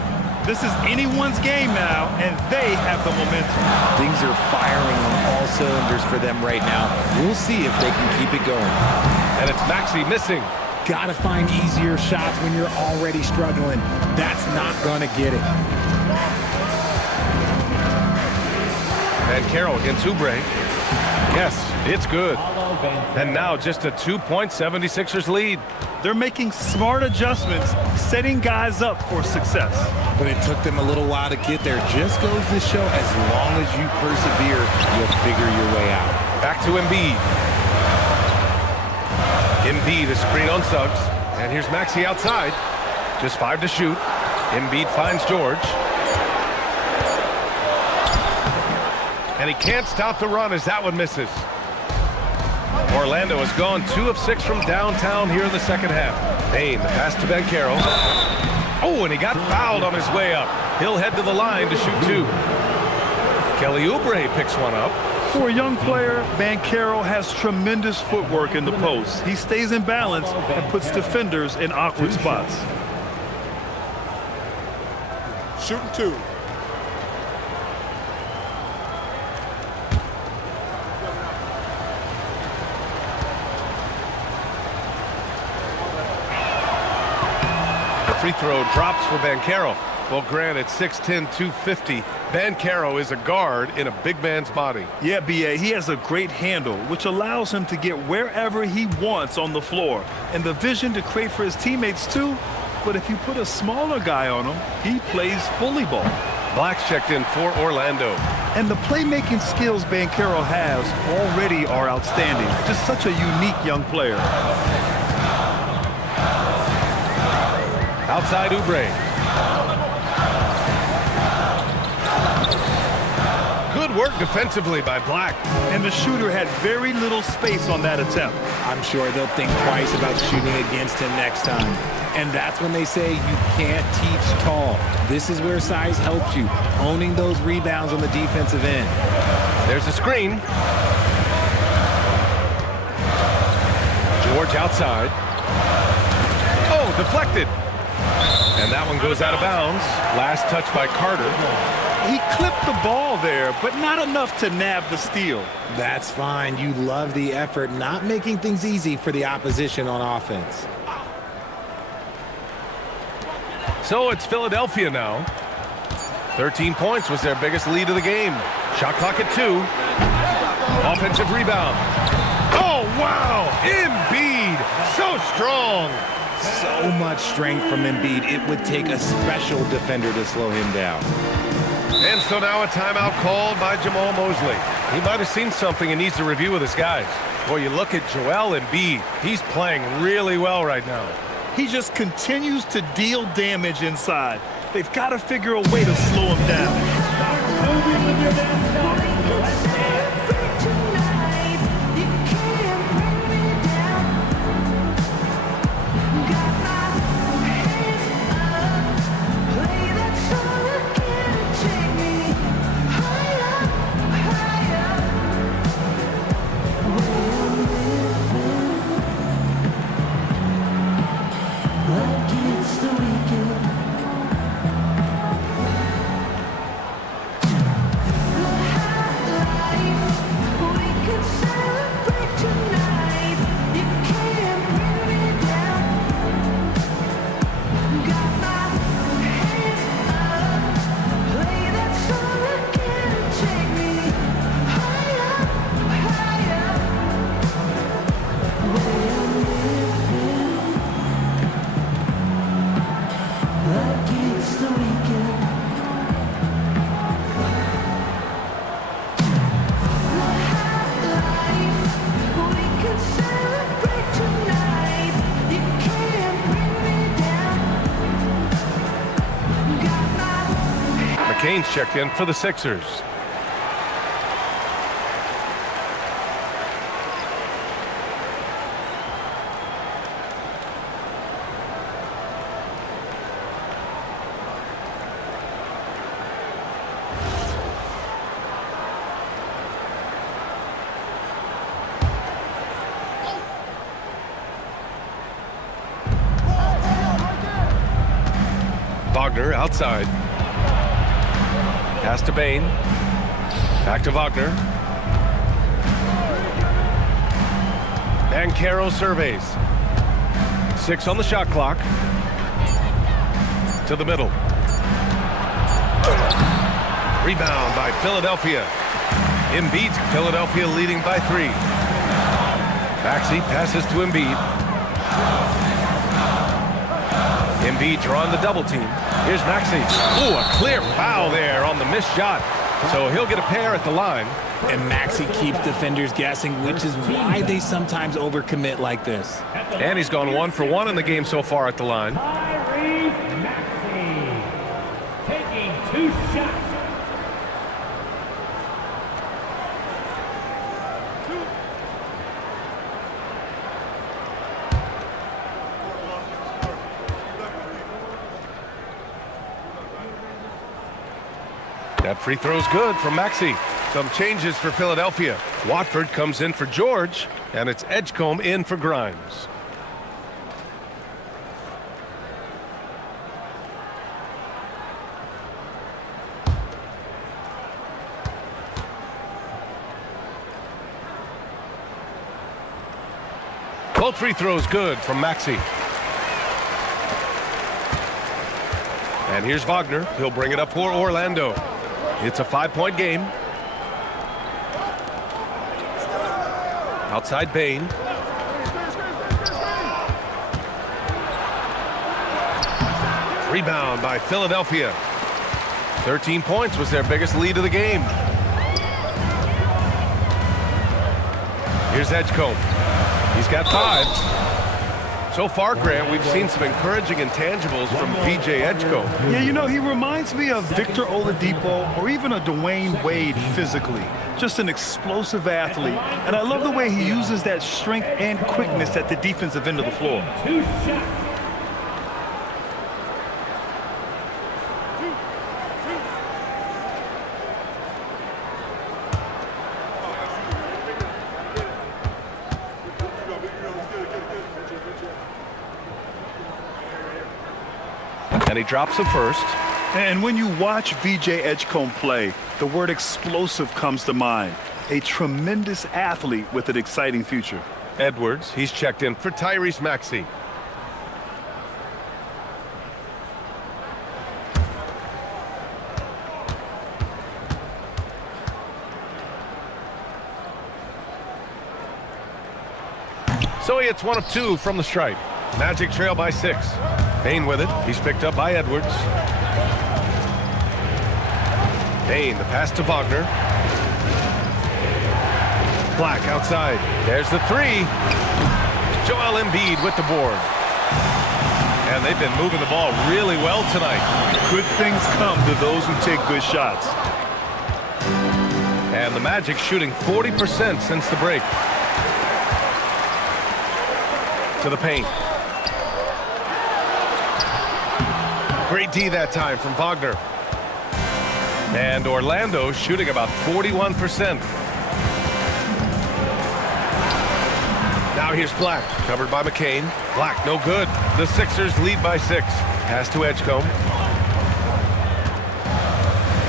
This is anyone's game now, and they have the momentum. Things are firing on all cylinders for them right now. We'll see if they can keep it going. And it's Maxey missing. Gotta find easier shots when you're already struggling. That's not gonna get it. Banchero against Oubre. Yes, it's good. And now just a 2-point 76ers lead. They're making smart adjustments, setting guys up for success. But it took them a little while to get there. Just goes to show, as long as you persevere, you'll figure your way out. Back to Embiid. Embiid is screen on Suggs. And here's Maxey outside. Just 5 to shoot. Embiid finds George. And he can't stop the run as that one misses. Orlando has gone 2 of 6 from downtown here in the second half. Payne, the pass to Banchero. Oh, and he got fouled on his way up. He'll head to the line to shoot 2. Kelly Oubre picks one up. For a young player, Banchero has tremendous footwork in the post. He stays in balance and puts defenders in awkward spots. Shooting 2. The free throw drops for Banchero. Well, granted, 6'10", 250, Banchero is a guard in a big man's body. Yeah, B.A., he has a great handle, which allows him to get wherever he wants on the floor, and the vision to create for his teammates, too. But if you put a smaller guy on him, he plays bully ball. Black's checked in for Orlando. And the playmaking skills Banchero has already are outstanding. Just such a unique young player. Outside Oubre. Good work defensively by Black. And the shooter had very little space on that attempt. I'm sure they'll think twice about shooting against him next time. And that's when they say you can't teach tall. This is where size helps you, owning those rebounds on the defensive end. There's a screen. George outside. Oh, deflected. And that one goes out of bounds. Last touch by Carter. He clipped the ball there, but not enough to nab the steal. That's fine. You love the effort, not making things easy for the opposition on offense. So it's Philadelphia now. 13 points was their biggest lead of the game. Shot clock at 2. Offensive rebound. Oh, wow! Embiid, so strong. So much strength from Embiid. It would take a special defender to slow him down. And so now a timeout called by Jamal Mosley. He might have seen something and needs to review with his guys. Boy, you look at Joel Embiid. He's playing really well right now. He just continues to deal damage inside. They've got to figure a way to slow him down. Moving with your mascot. Let's dance. Kane's checked in for the Sixers. Wagner outside. Pass to Bain. Back to Wagner. Banchero surveys. 6 on the shot clock. To the middle. Rebound by Philadelphia. Embiid, Philadelphia leading by 3. Maxey passes to Embiid. Embiid drawing the double team. Here's Maxey. Ooh, a clear foul there on the missed shot. So he'll get a pair at the line. And Maxey keeps defenders guessing, which is why they sometimes overcommit like this. And he's gone 1 for 1 in the game so far at the line. Maxey taking 2 shots. That free throw's good from Maxey. Some changes for Philadelphia. Watford comes in for George, and it's Edgecombe in for Grimes. Both free throws good from Maxey. And here's Wagner. He'll bring it up for Orlando. It's a 5-point game. Outside Bain. Rebound by Philadelphia. 13 points was their biggest lead of the game. Here's Edgecombe. He's got 5. So far, Grant, we've seen some encouraging intangibles from VJ Edgecombe. Yeah, you know, he reminds me of Victor Oladipo or even a Dwayne Wade physically. Just an explosive athlete. And I love the way he uses that strength and quickness at the defensive end of the floor. 2 shots. And he drops the first. And when you watch VJ Edgecombe play, the word explosive comes to mind. A tremendous athlete with an exciting future. Edwards, he's checked in for Tyrese Maxey. So he hits 1 of 2 from the stripe. Magic trail by 6. Bain with it. He's picked up by Edwards. Bain, the pass to Wagner. Black outside. There's the 3. Joel Embiid with the board. And they've been moving the ball really well tonight. Good things come to those who take good shots. And the Magic shooting 40% since the break. To the paint. Great D that time from Wagner. And Orlando shooting about 41%. Now here's Black, covered by McCain. Black, no good. The Sixers lead by 6. Pass to Edgecombe.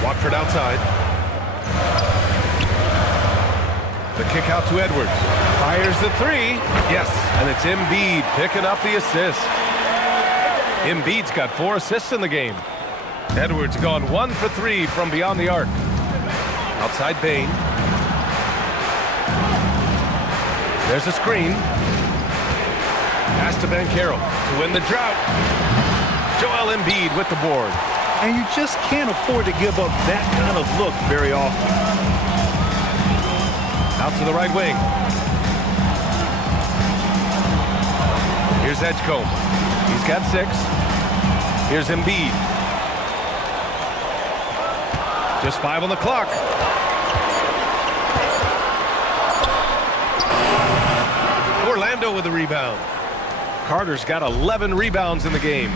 Watford outside. The kick out to Edwards. Fires the 3. Yes, and it's Embiid picking up the assist. Embiid's got 4 assists in the game. Edwards gone 1 for 3 from beyond the arc. Outside Bain. There's a screen. Pass to Banchero to win the drought. Joel Embiid with the board. And you just can't afford to give up that kind of look very often. Out to the right wing. Here's Edgecombe. He's got 6. Here's Embiid. Just 5 on the clock. Orlando with the rebound. Carter's got 11 rebounds in the game.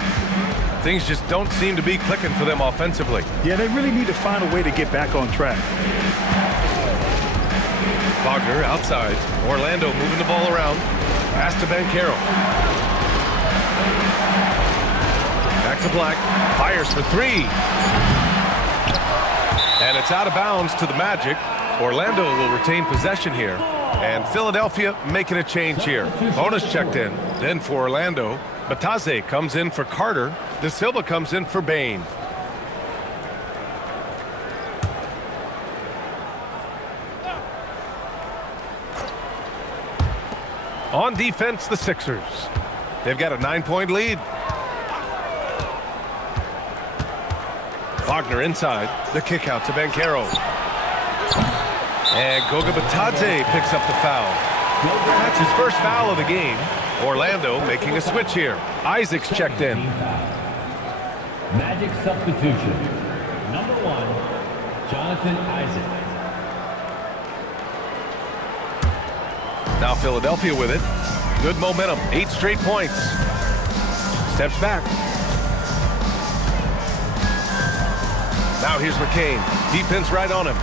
Things just don't seem to be clicking for them offensively. Yeah, they really need to find a way to get back on track. Wagner outside. Orlando moving the ball around. Pass to Banchero. Back to Black. Fires for 3. And it's out of bounds to the Magic. Orlando will retain possession here. And Philadelphia making a change here. Bonus checked in. Then for Orlando, Bataze comes in for Carter. De Silva comes in for Bain. On defense, the Sixers. They've got a 9-point lead. Wagner inside. The kick out to Banchero. And Goga Bitadze picks up the foul. That's his first foul of the game. Orlando making a switch here. Isaac's checked in. Magic substitution. Number 1, Jonathan Isaac. Now Philadelphia with it. Good momentum. 8 straight points. Steps back. Now here's McCain. Defense right on him.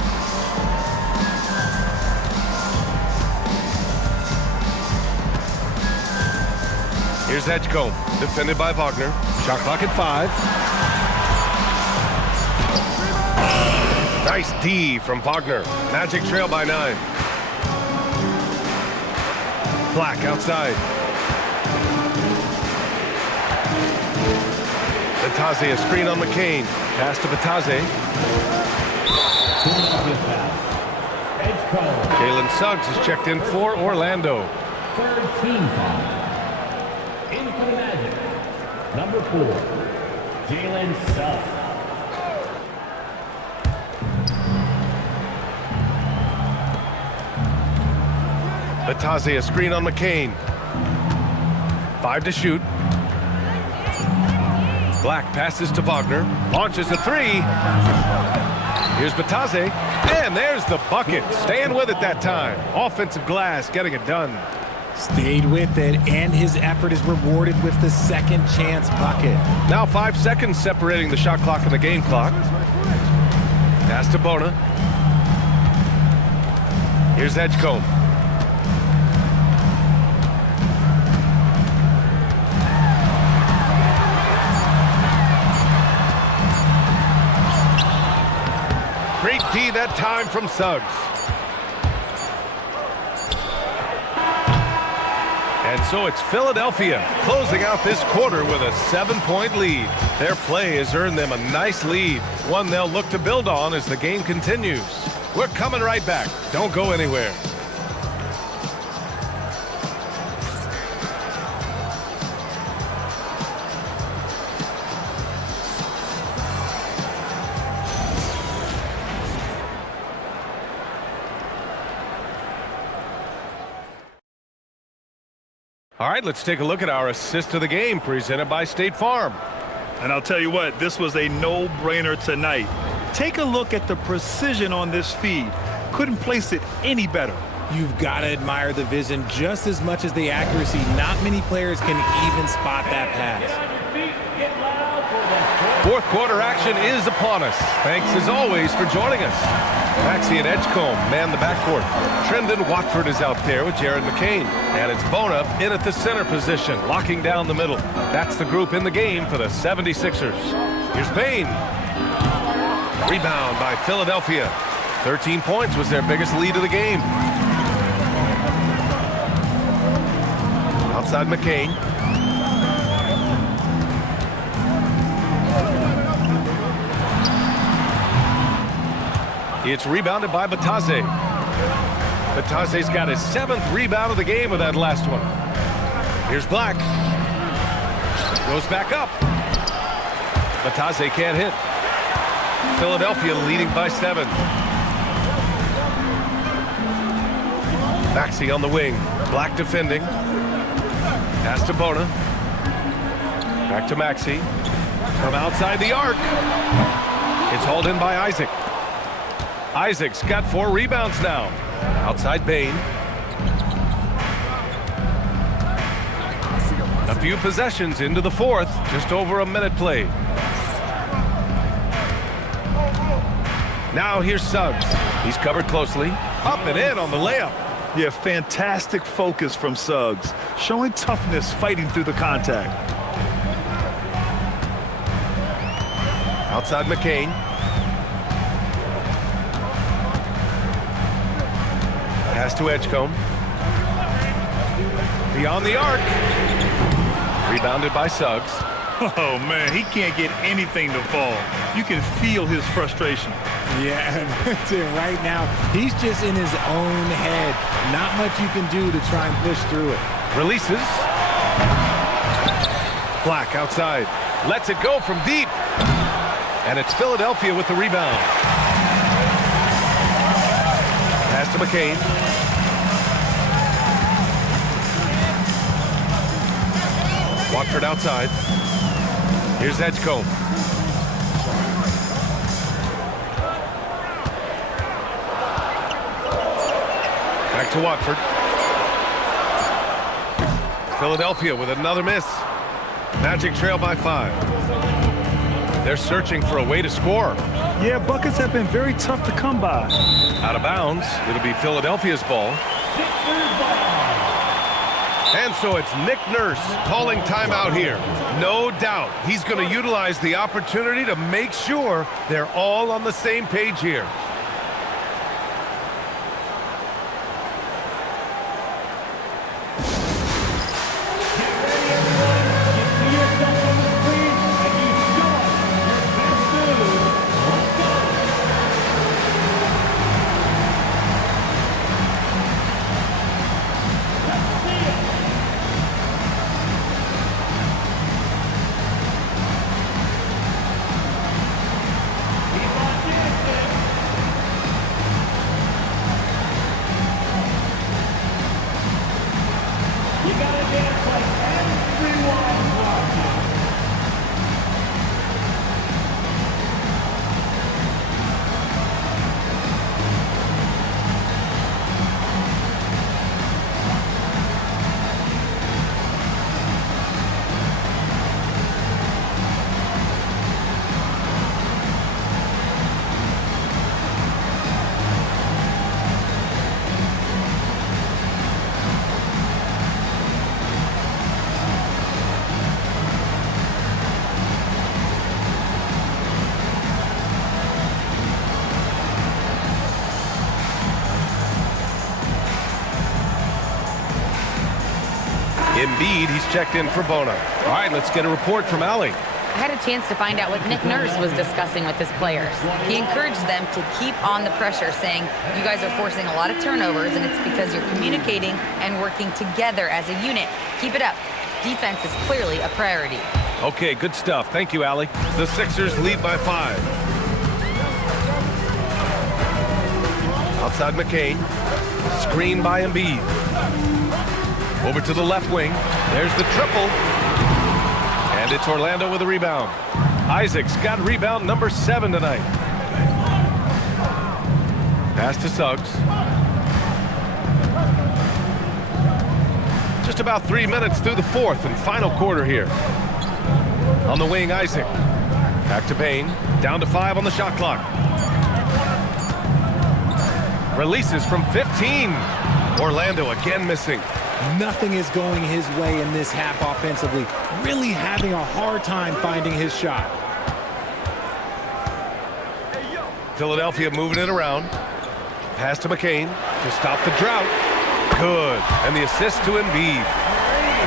Here's Edgecombe. Defended by Wagner. Shot clock at 5. Nice D from Wagner. Magic trail by 9. Black outside. Batase, a screen on McCain. Pass to Batase. Edge call. Jalen Suggs is checked in for Orlando. Third team foul. In for the Magic. Number 4, Jalen Suggs. Batase, a screen on McCain. 5 to shoot. Black passes to Wagner. Launches a 3. Here's Batase. And there's the bucket. Staying with it that time. Offensive glass, getting it done. Stayed with it, and his effort is rewarded with the second chance bucket. Now 5 seconds separating the shot clock and the game clock. Pass to Bona. Here's Edgecombe. Great D that time from Suggs. And so it's Philadelphia closing out this quarter with a 7-point lead. Their play has earned them a nice lead, one they'll look to build on as the game continues. We're coming right back. Don't go anywhere. All right, let's take a look at our assist of the game presented by State Farm. And I'll tell you what, this was a no-brainer tonight. Take a look at the precision on this feed. Couldn't place it any better. You've got to admire the vision just as much as the accuracy. Not many players can even spot that pass. Fourth quarter action is upon us. Thanks as always for joining us. Maxey and Edgecombe man the backcourt. Trendon Watford is out there with Jared McCain. And it's Bona in at the center position, locking down the middle. That's the group in the game for the 76ers. Here's Bain. Rebound by Philadelphia. 13 points was their biggest lead of the game. Outside McCain. It's rebounded by Batase. Batase's got his 7th rebound of the game with that last one. Here's Black. Goes back up. Batase can't hit. Philadelphia leading by 7. Maxey on the wing. Black defending. Pass to Bona. Back to Maxey. From outside the arc. It's hauled in by Isaac. Isaac's got 4 rebounds now. Outside Bain. A few possessions into the 4th. Just over a minute played. Now here's Suggs. He's covered closely. Up and in on the layup. Yeah, fantastic focus from Suggs. Showing toughness fighting through the contact. Outside McCain. Pass to Edgecombe. Beyond the arc. Rebounded by Suggs. Oh, man, he can't get anything to fall. You can feel his frustration. Yeah, that's it right now. He's just in his own head. Not much you can do to try and push through it. Releases. Black outside. Lets it go from deep. And it's Philadelphia with the rebound. Pass to McCain. Watford outside. Here's Edgecombe. Back to Watford. Philadelphia with another miss. Magic trail by 5. They're searching for a way to score. Yeah, buckets have been very tough to come by. Out of bounds. It'll be Philadelphia's ball. And so it's Nick Nurse calling timeout here. No doubt he's going to utilize the opportunity to make sure they're all on the same page here. Embiid, he's checked in for Bona. All right, let's get a report from Allie. I had a chance to find out what Nick Nurse was discussing with his players. He encouraged them to keep on the pressure, saying, you guys are forcing a lot of turnovers, and it's because you're communicating and working together as a unit. Keep it up. Defense is clearly a priority. Okay, good stuff. Thank you, Allie. The Sixers lead by 5. Outside McCain. Screen by Embiid. Over to the left wing. There's the triple. And it's Orlando with a rebound. Isaac's got rebound number 7 tonight. Pass to Suggs. Just about 3 minutes through the fourth and final quarter here. On the wing, Isaac. Back to Payne. Down to 5 on the shot clock. Releases from 15. Orlando again missing. Nothing is going his way in this half offensively. Really having a hard time finding his shot. Philadelphia moving it around. Pass to McCain to stop the drought. Good. And the assist to Embiid.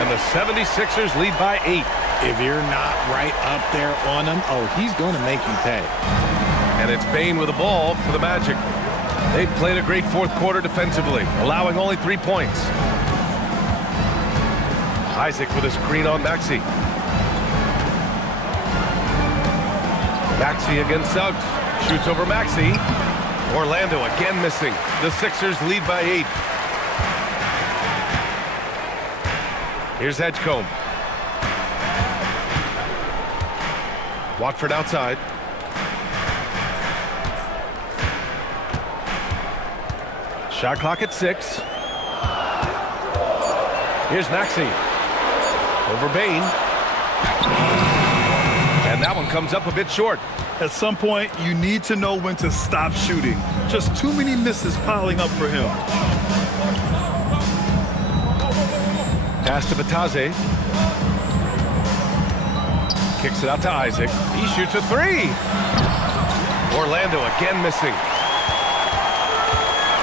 And the 76ers lead by 8. If you're not right up there on him, oh, he's going to make you pay. And it's Bane with the ball for the Magic. They played a great fourth quarter defensively, allowing only 3 points. Isaac with a screen on Maxey. Maxey against Suggs. Shoots over Maxey. Orlando again missing. The Sixers lead by 8. Here's Edgecombe. Watford outside. Shot clock at 6. Here's Maxey. Over Bane. And that one comes up a bit short. At some point, you need to know when to stop shooting. Just too many misses piling up for him. Pass to Batase. Kicks it out to Isaac. He shoots a 3. Orlando again missing.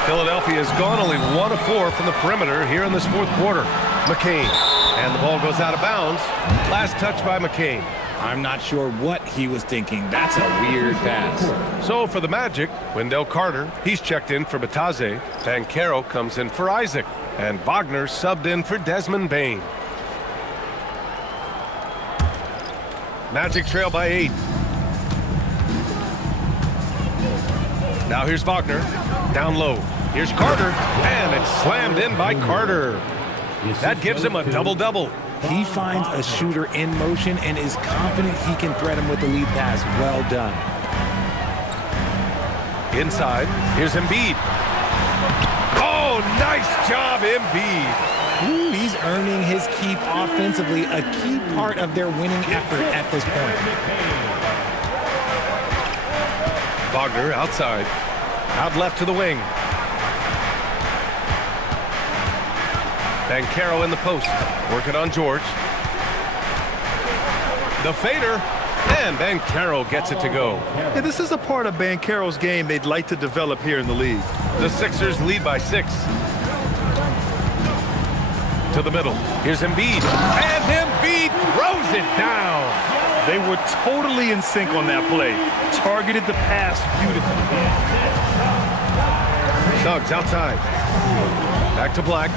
Philadelphia has gone only 1 of 4 from the perimeter here in this fourth quarter. McCain. And the ball goes out of bounds. Last touch by McCain. I'm not sure what he was thinking. That's a weird pass. So for the Magic, Wendell Carter, he's checked in for Batase. Banchero comes in for Isaac. And Wagner subbed in for Desmond Bane. Magic trail by 8. Now here's Wagner. Down low. Here's Carter. And it's slammed in by Carter. That gives him a double-double. He finds a shooter in motion and is confident he can thread him with the lead pass. Well done. Inside. Here's Embiid. Oh, nice job, Embiid. Ooh, he's earning his keep offensively, a key part of their winning effort at this point. Wagner outside. Out left to the wing. Banchero in the post. Working on George. The fader. And Banchero gets it to go. Yeah, this is a part of Banchero's game they'd like to develop here in the league. The Sixers lead by 6. To the middle. Here's Embiid. And Embiid throws it down. They were totally in sync on that play. Targeted the pass beautifully. Suggs outside. Back to Black.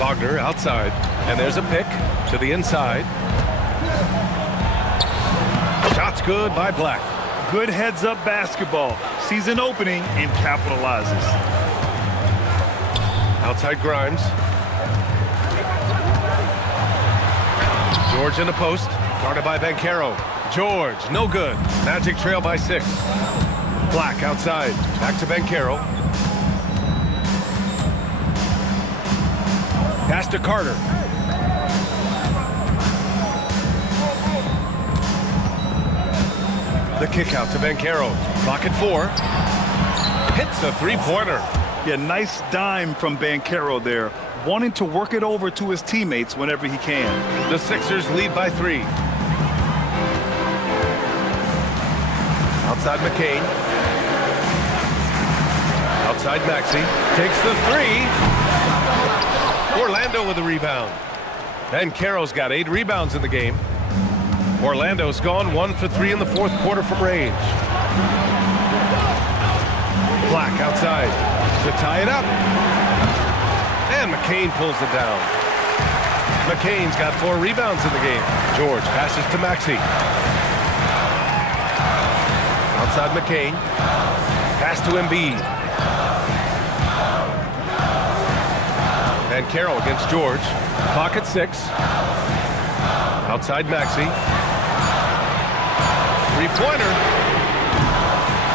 Wagner outside. And there's a pick to the inside. Shot's good by Black. Good heads-up basketball. Sees an opening and capitalizes. Outside Grimes. George in the post. Guarded by Banchero. George, no good. Magic trail by 6. Black outside. Back to Banchero. Pass to Carter. The kick out to Banchero. Clock at 4. Hits a 3-pointer. Yeah, nice dime from Banchero there. Wanting to work it over to his teammates whenever he can. The Sixers lead by 3. Outside McCain. Outside Maxey. Takes the three. Orlando with the rebound. Banchero's got 8 rebounds in the game. Orlando's gone 1 for 3 in the fourth quarter from range. Black outside to tie it up. And McCain pulls it down. McCain's got 4 rebounds in the game. George passes to Maxey. Outside McCain. Pass to Embiid. Banchero against George. Clock at 6. Outside Maxey. Three-pointer.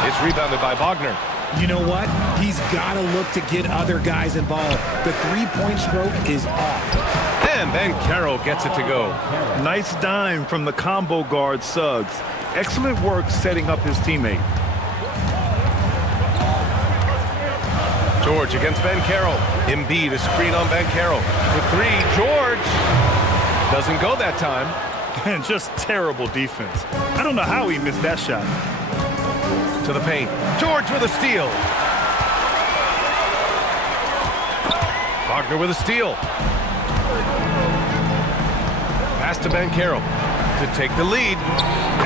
It's rebounded by Wagner. You know what? He's got to look to get other guys involved. The three-point stroke is off. And Banchero gets it to go. Nice dime from the combo guard Suggs. Excellent work setting up his teammate. George against Banchero. Embiid, a screen on Banchero. For 3, George. Doesn't go that time. And just terrible defense. I don't know how he missed that shot. To the paint. George with a steal. Wagner with a steal. Pass to Banchero to take the lead.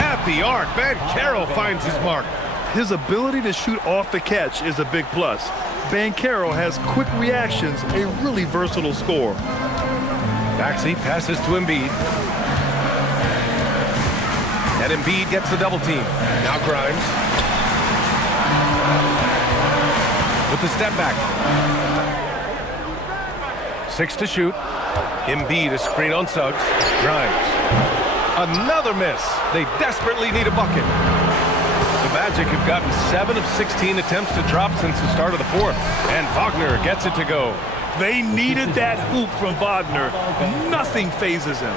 At the arc, Banchero finds his mark. His ability to shoot off the catch is a big plus. Banchero has quick reactions, a really versatile scorer. Maxey passes to Embiid. And Embiid gets the double team. Now Grimes. With the step back. 6 to shoot. Embiid, a screen on Suggs. Grimes. Another miss. They desperately need a bucket. The Magic have gotten 7 of 16 attempts to drop since the start of the fourth. And Wagner gets it to go. They needed that hoop from Wagner. Nothing phases him.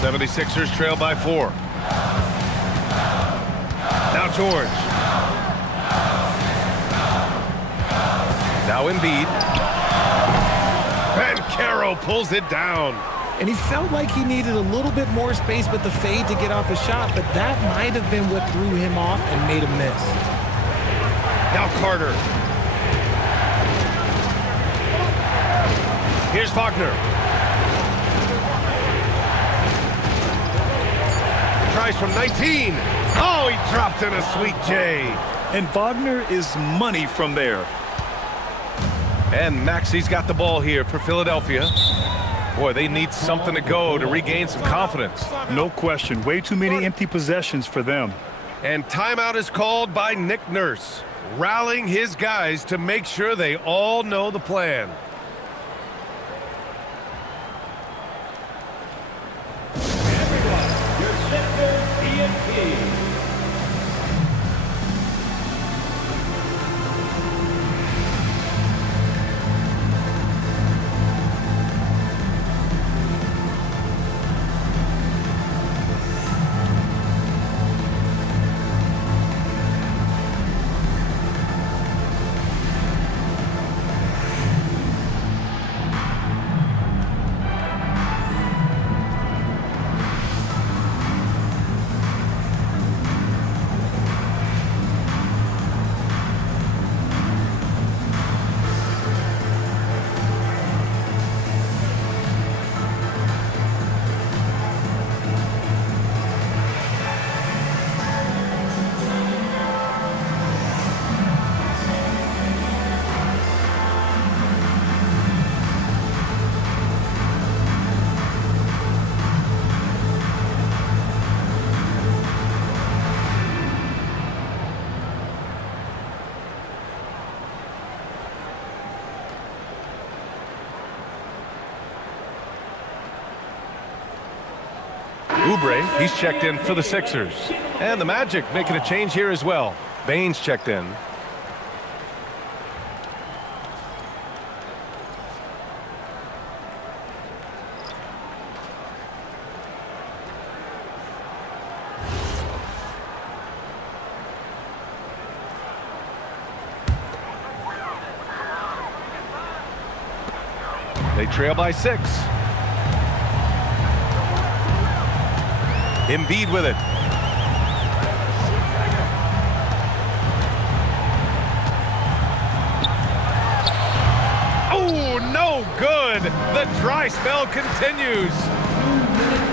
76ers trail by 4. Now George. Now Embiid. Banchero pulls it down. And he felt like he needed a little bit more space with the fade to get off his shot, but that might have been what threw him off and made him miss. Now Carter. Here's Wagner. Tries from 19. Oh, he dropped in a sweet J. And Wagner is money from there. And Maxey's got the ball here for Philadelphia. Boy, they need something to go to regain some confidence. No question. Way too many empty possessions for them. And timeout is called by Nick Nurse, rallying his guys to make sure they all know the plan. Everyone, your center, EMT. Oubre, he's checked in for the Sixers. And the Magic making a change here as well. Baines checked in. They trail by 6. Embiid with it. the dry spell continues.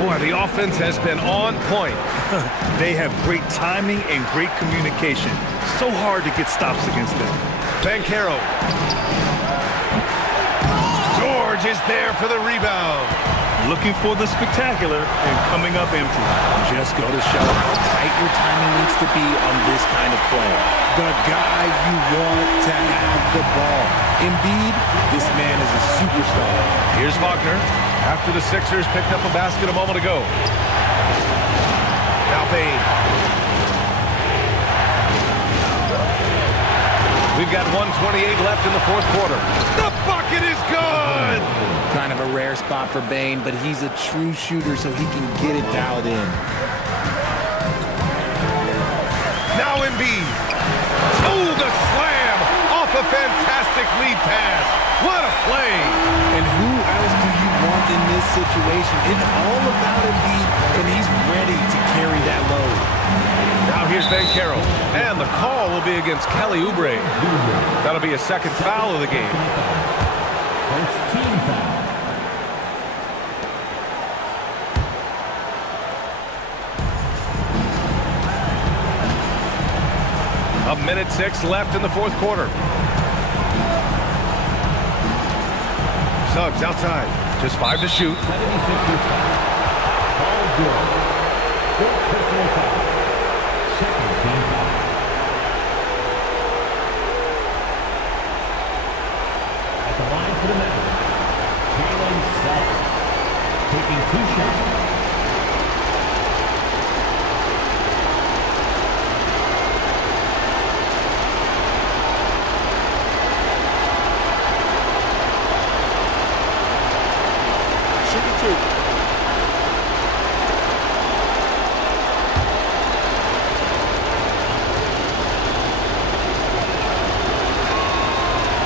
Boy, the offense has been on point. They have great timing and great communication. So hard to get stops against them. Banchero. George is there for the rebound. Looking for the spectacular and coming up empty. Just go to show how tight your timing needs to be on this kind of play. The guy you want to have the ball. Embiid, this man is a superstar. Here's Wagner after the Sixers picked up a basket a moment ago. Now Bane. We've got 1:28 left in the fourth quarter. The bucket is good! Kind of a rare spot for Bane, but he's a true shooter, so he can get it dialed in. Now Embiid. Oh, the slam! Off a fantastic lead pass. What a play! And who else do you want in this situation? It's all about Embiid, and he's ready to carry that load. Now here's Banchero, and the call will be against Kelly Oubre. That'll be a second foul of the game. First team foul. A minute 6 left in the fourth quarter. Suggs outside. Just 5 to shoot. 76ers foul. Paul George. Fourth personal foul. Second team foul. At the line for the Mavericks, Jalen Suggs. Taking 2 shots.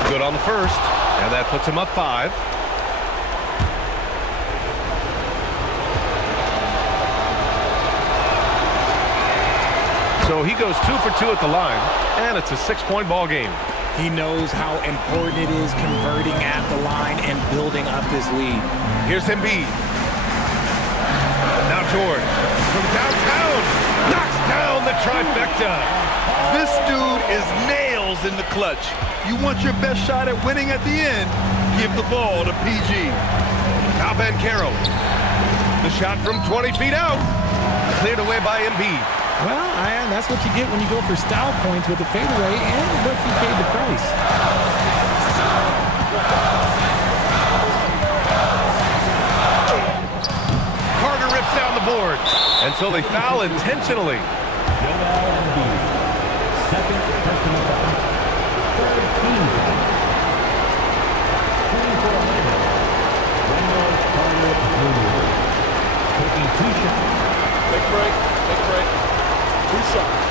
Good on the first, and that puts him up 5. So he goes 2 for 2 at the line, and it's a 6-point ball game. He knows how important it is converting at the line and building up this lead. Here's Embiid. Now George from downtown knocks down the trifecta. This dude is nails in the clutch. You want your best shot at winning at the end, give the ball to PG. Now Banchero. The shot from 20 feet out. Cleared away by Embiid. Well, Ian, that's what you get when you go for style points with the fadeaway, and look, he paid the price. Carter rips down the board, and so they foul intentionally. Joel Embiid. Second personal foul. Third team foul. Shooting for a minute. Wendell Carter Jr. Taking 2 shots. Take a break. Take a break. 2 shots.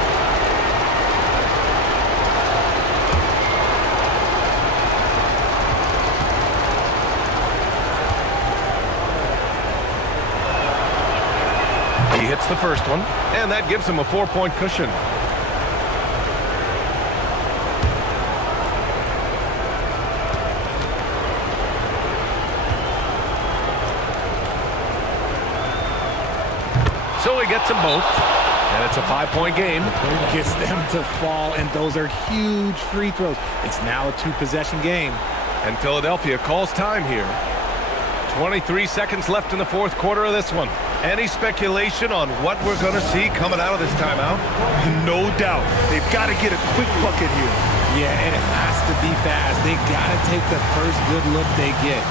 He hits the first one, and that gives him a 4-point cushion. So he gets them both, and it's a 5-point game. Gets them to fall, and those are huge free throws. It's now a 2-possession game. And Philadelphia calls time here. 23 seconds left in the fourth quarter of this one. Any speculation on what we're going to see coming out of this timeout? No doubt. They've got to get a quick bucket here. Yeah, and it has to be fast. They got to take the first good look they get.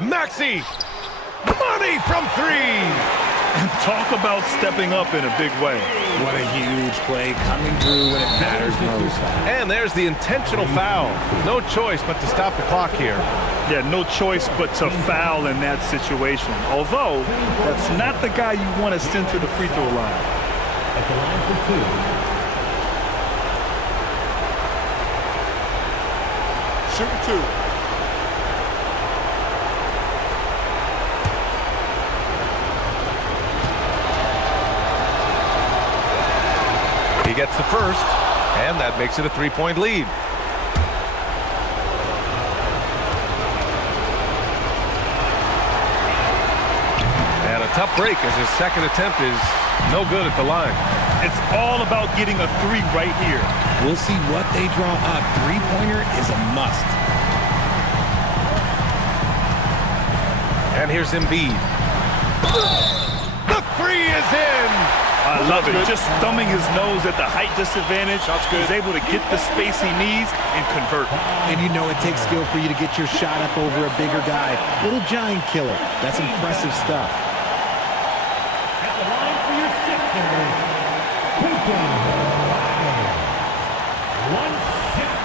Maxey. Money from three. Talk about stepping up in a big way. What a huge play, coming through when it matters most. And there's the intentional foul. No choice but to stop the clock here. Yeah, no choice but to foul in that situation. Although, that's not the guy you want to send to the free throw line. At the line for two. Shooting two. He gets the first, and that makes it a three-point lead. And a tough break as his second attempt is no good at the line. It's all about getting a three right here. We'll see what they draw up. Three-pointer is a must. And here's Embiid. The three is in! I love it. Just thumbing his nose at the height disadvantage. He's able to get the space he needs and convert. And you know it takes skill for you to get your shot up over a bigger guy. Little giant killer. That's impressive stuff. At the line for your sixers, Wagner. One shot.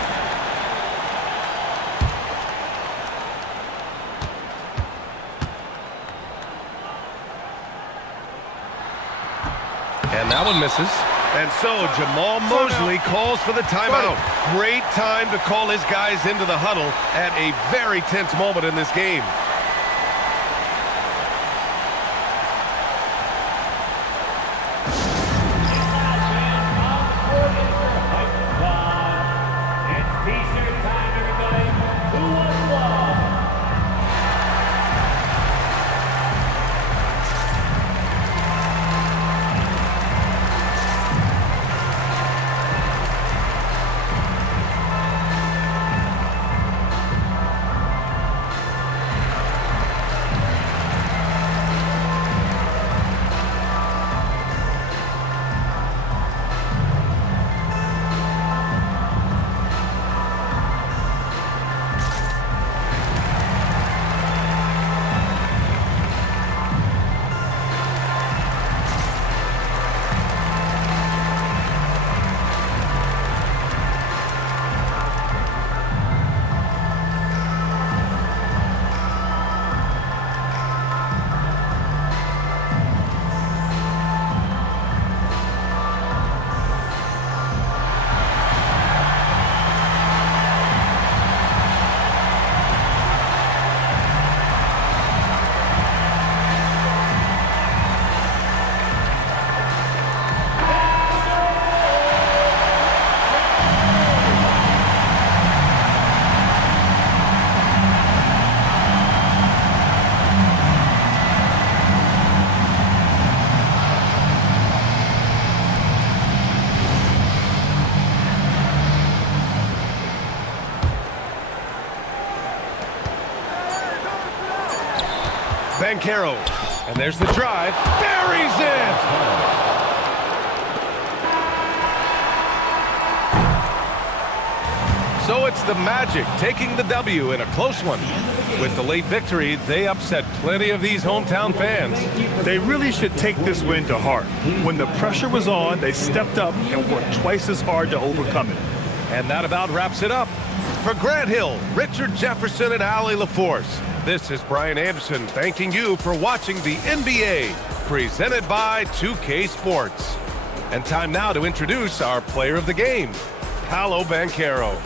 And that one misses. And so Jamal Mosley calls for the timeout. Great time to call his guys into the huddle at a very tense moment in this game. It's t-shirt time, everybody. Who wants love? Banchero. And there's the drive. Buries it! So it's the Magic taking the W in a close one. With the late victory, they upset plenty of these hometown fans. They really should take this win to heart. When the pressure was on, they stepped up and worked twice as hard to overcome it. And that about wraps it up. For Grant Hill, Richard Jefferson, and Allie LaForce, this is Brian Anderson thanking you for watching the NBA, presented by 2K Sports. And time now to introduce our player of the game, Paolo Banchero.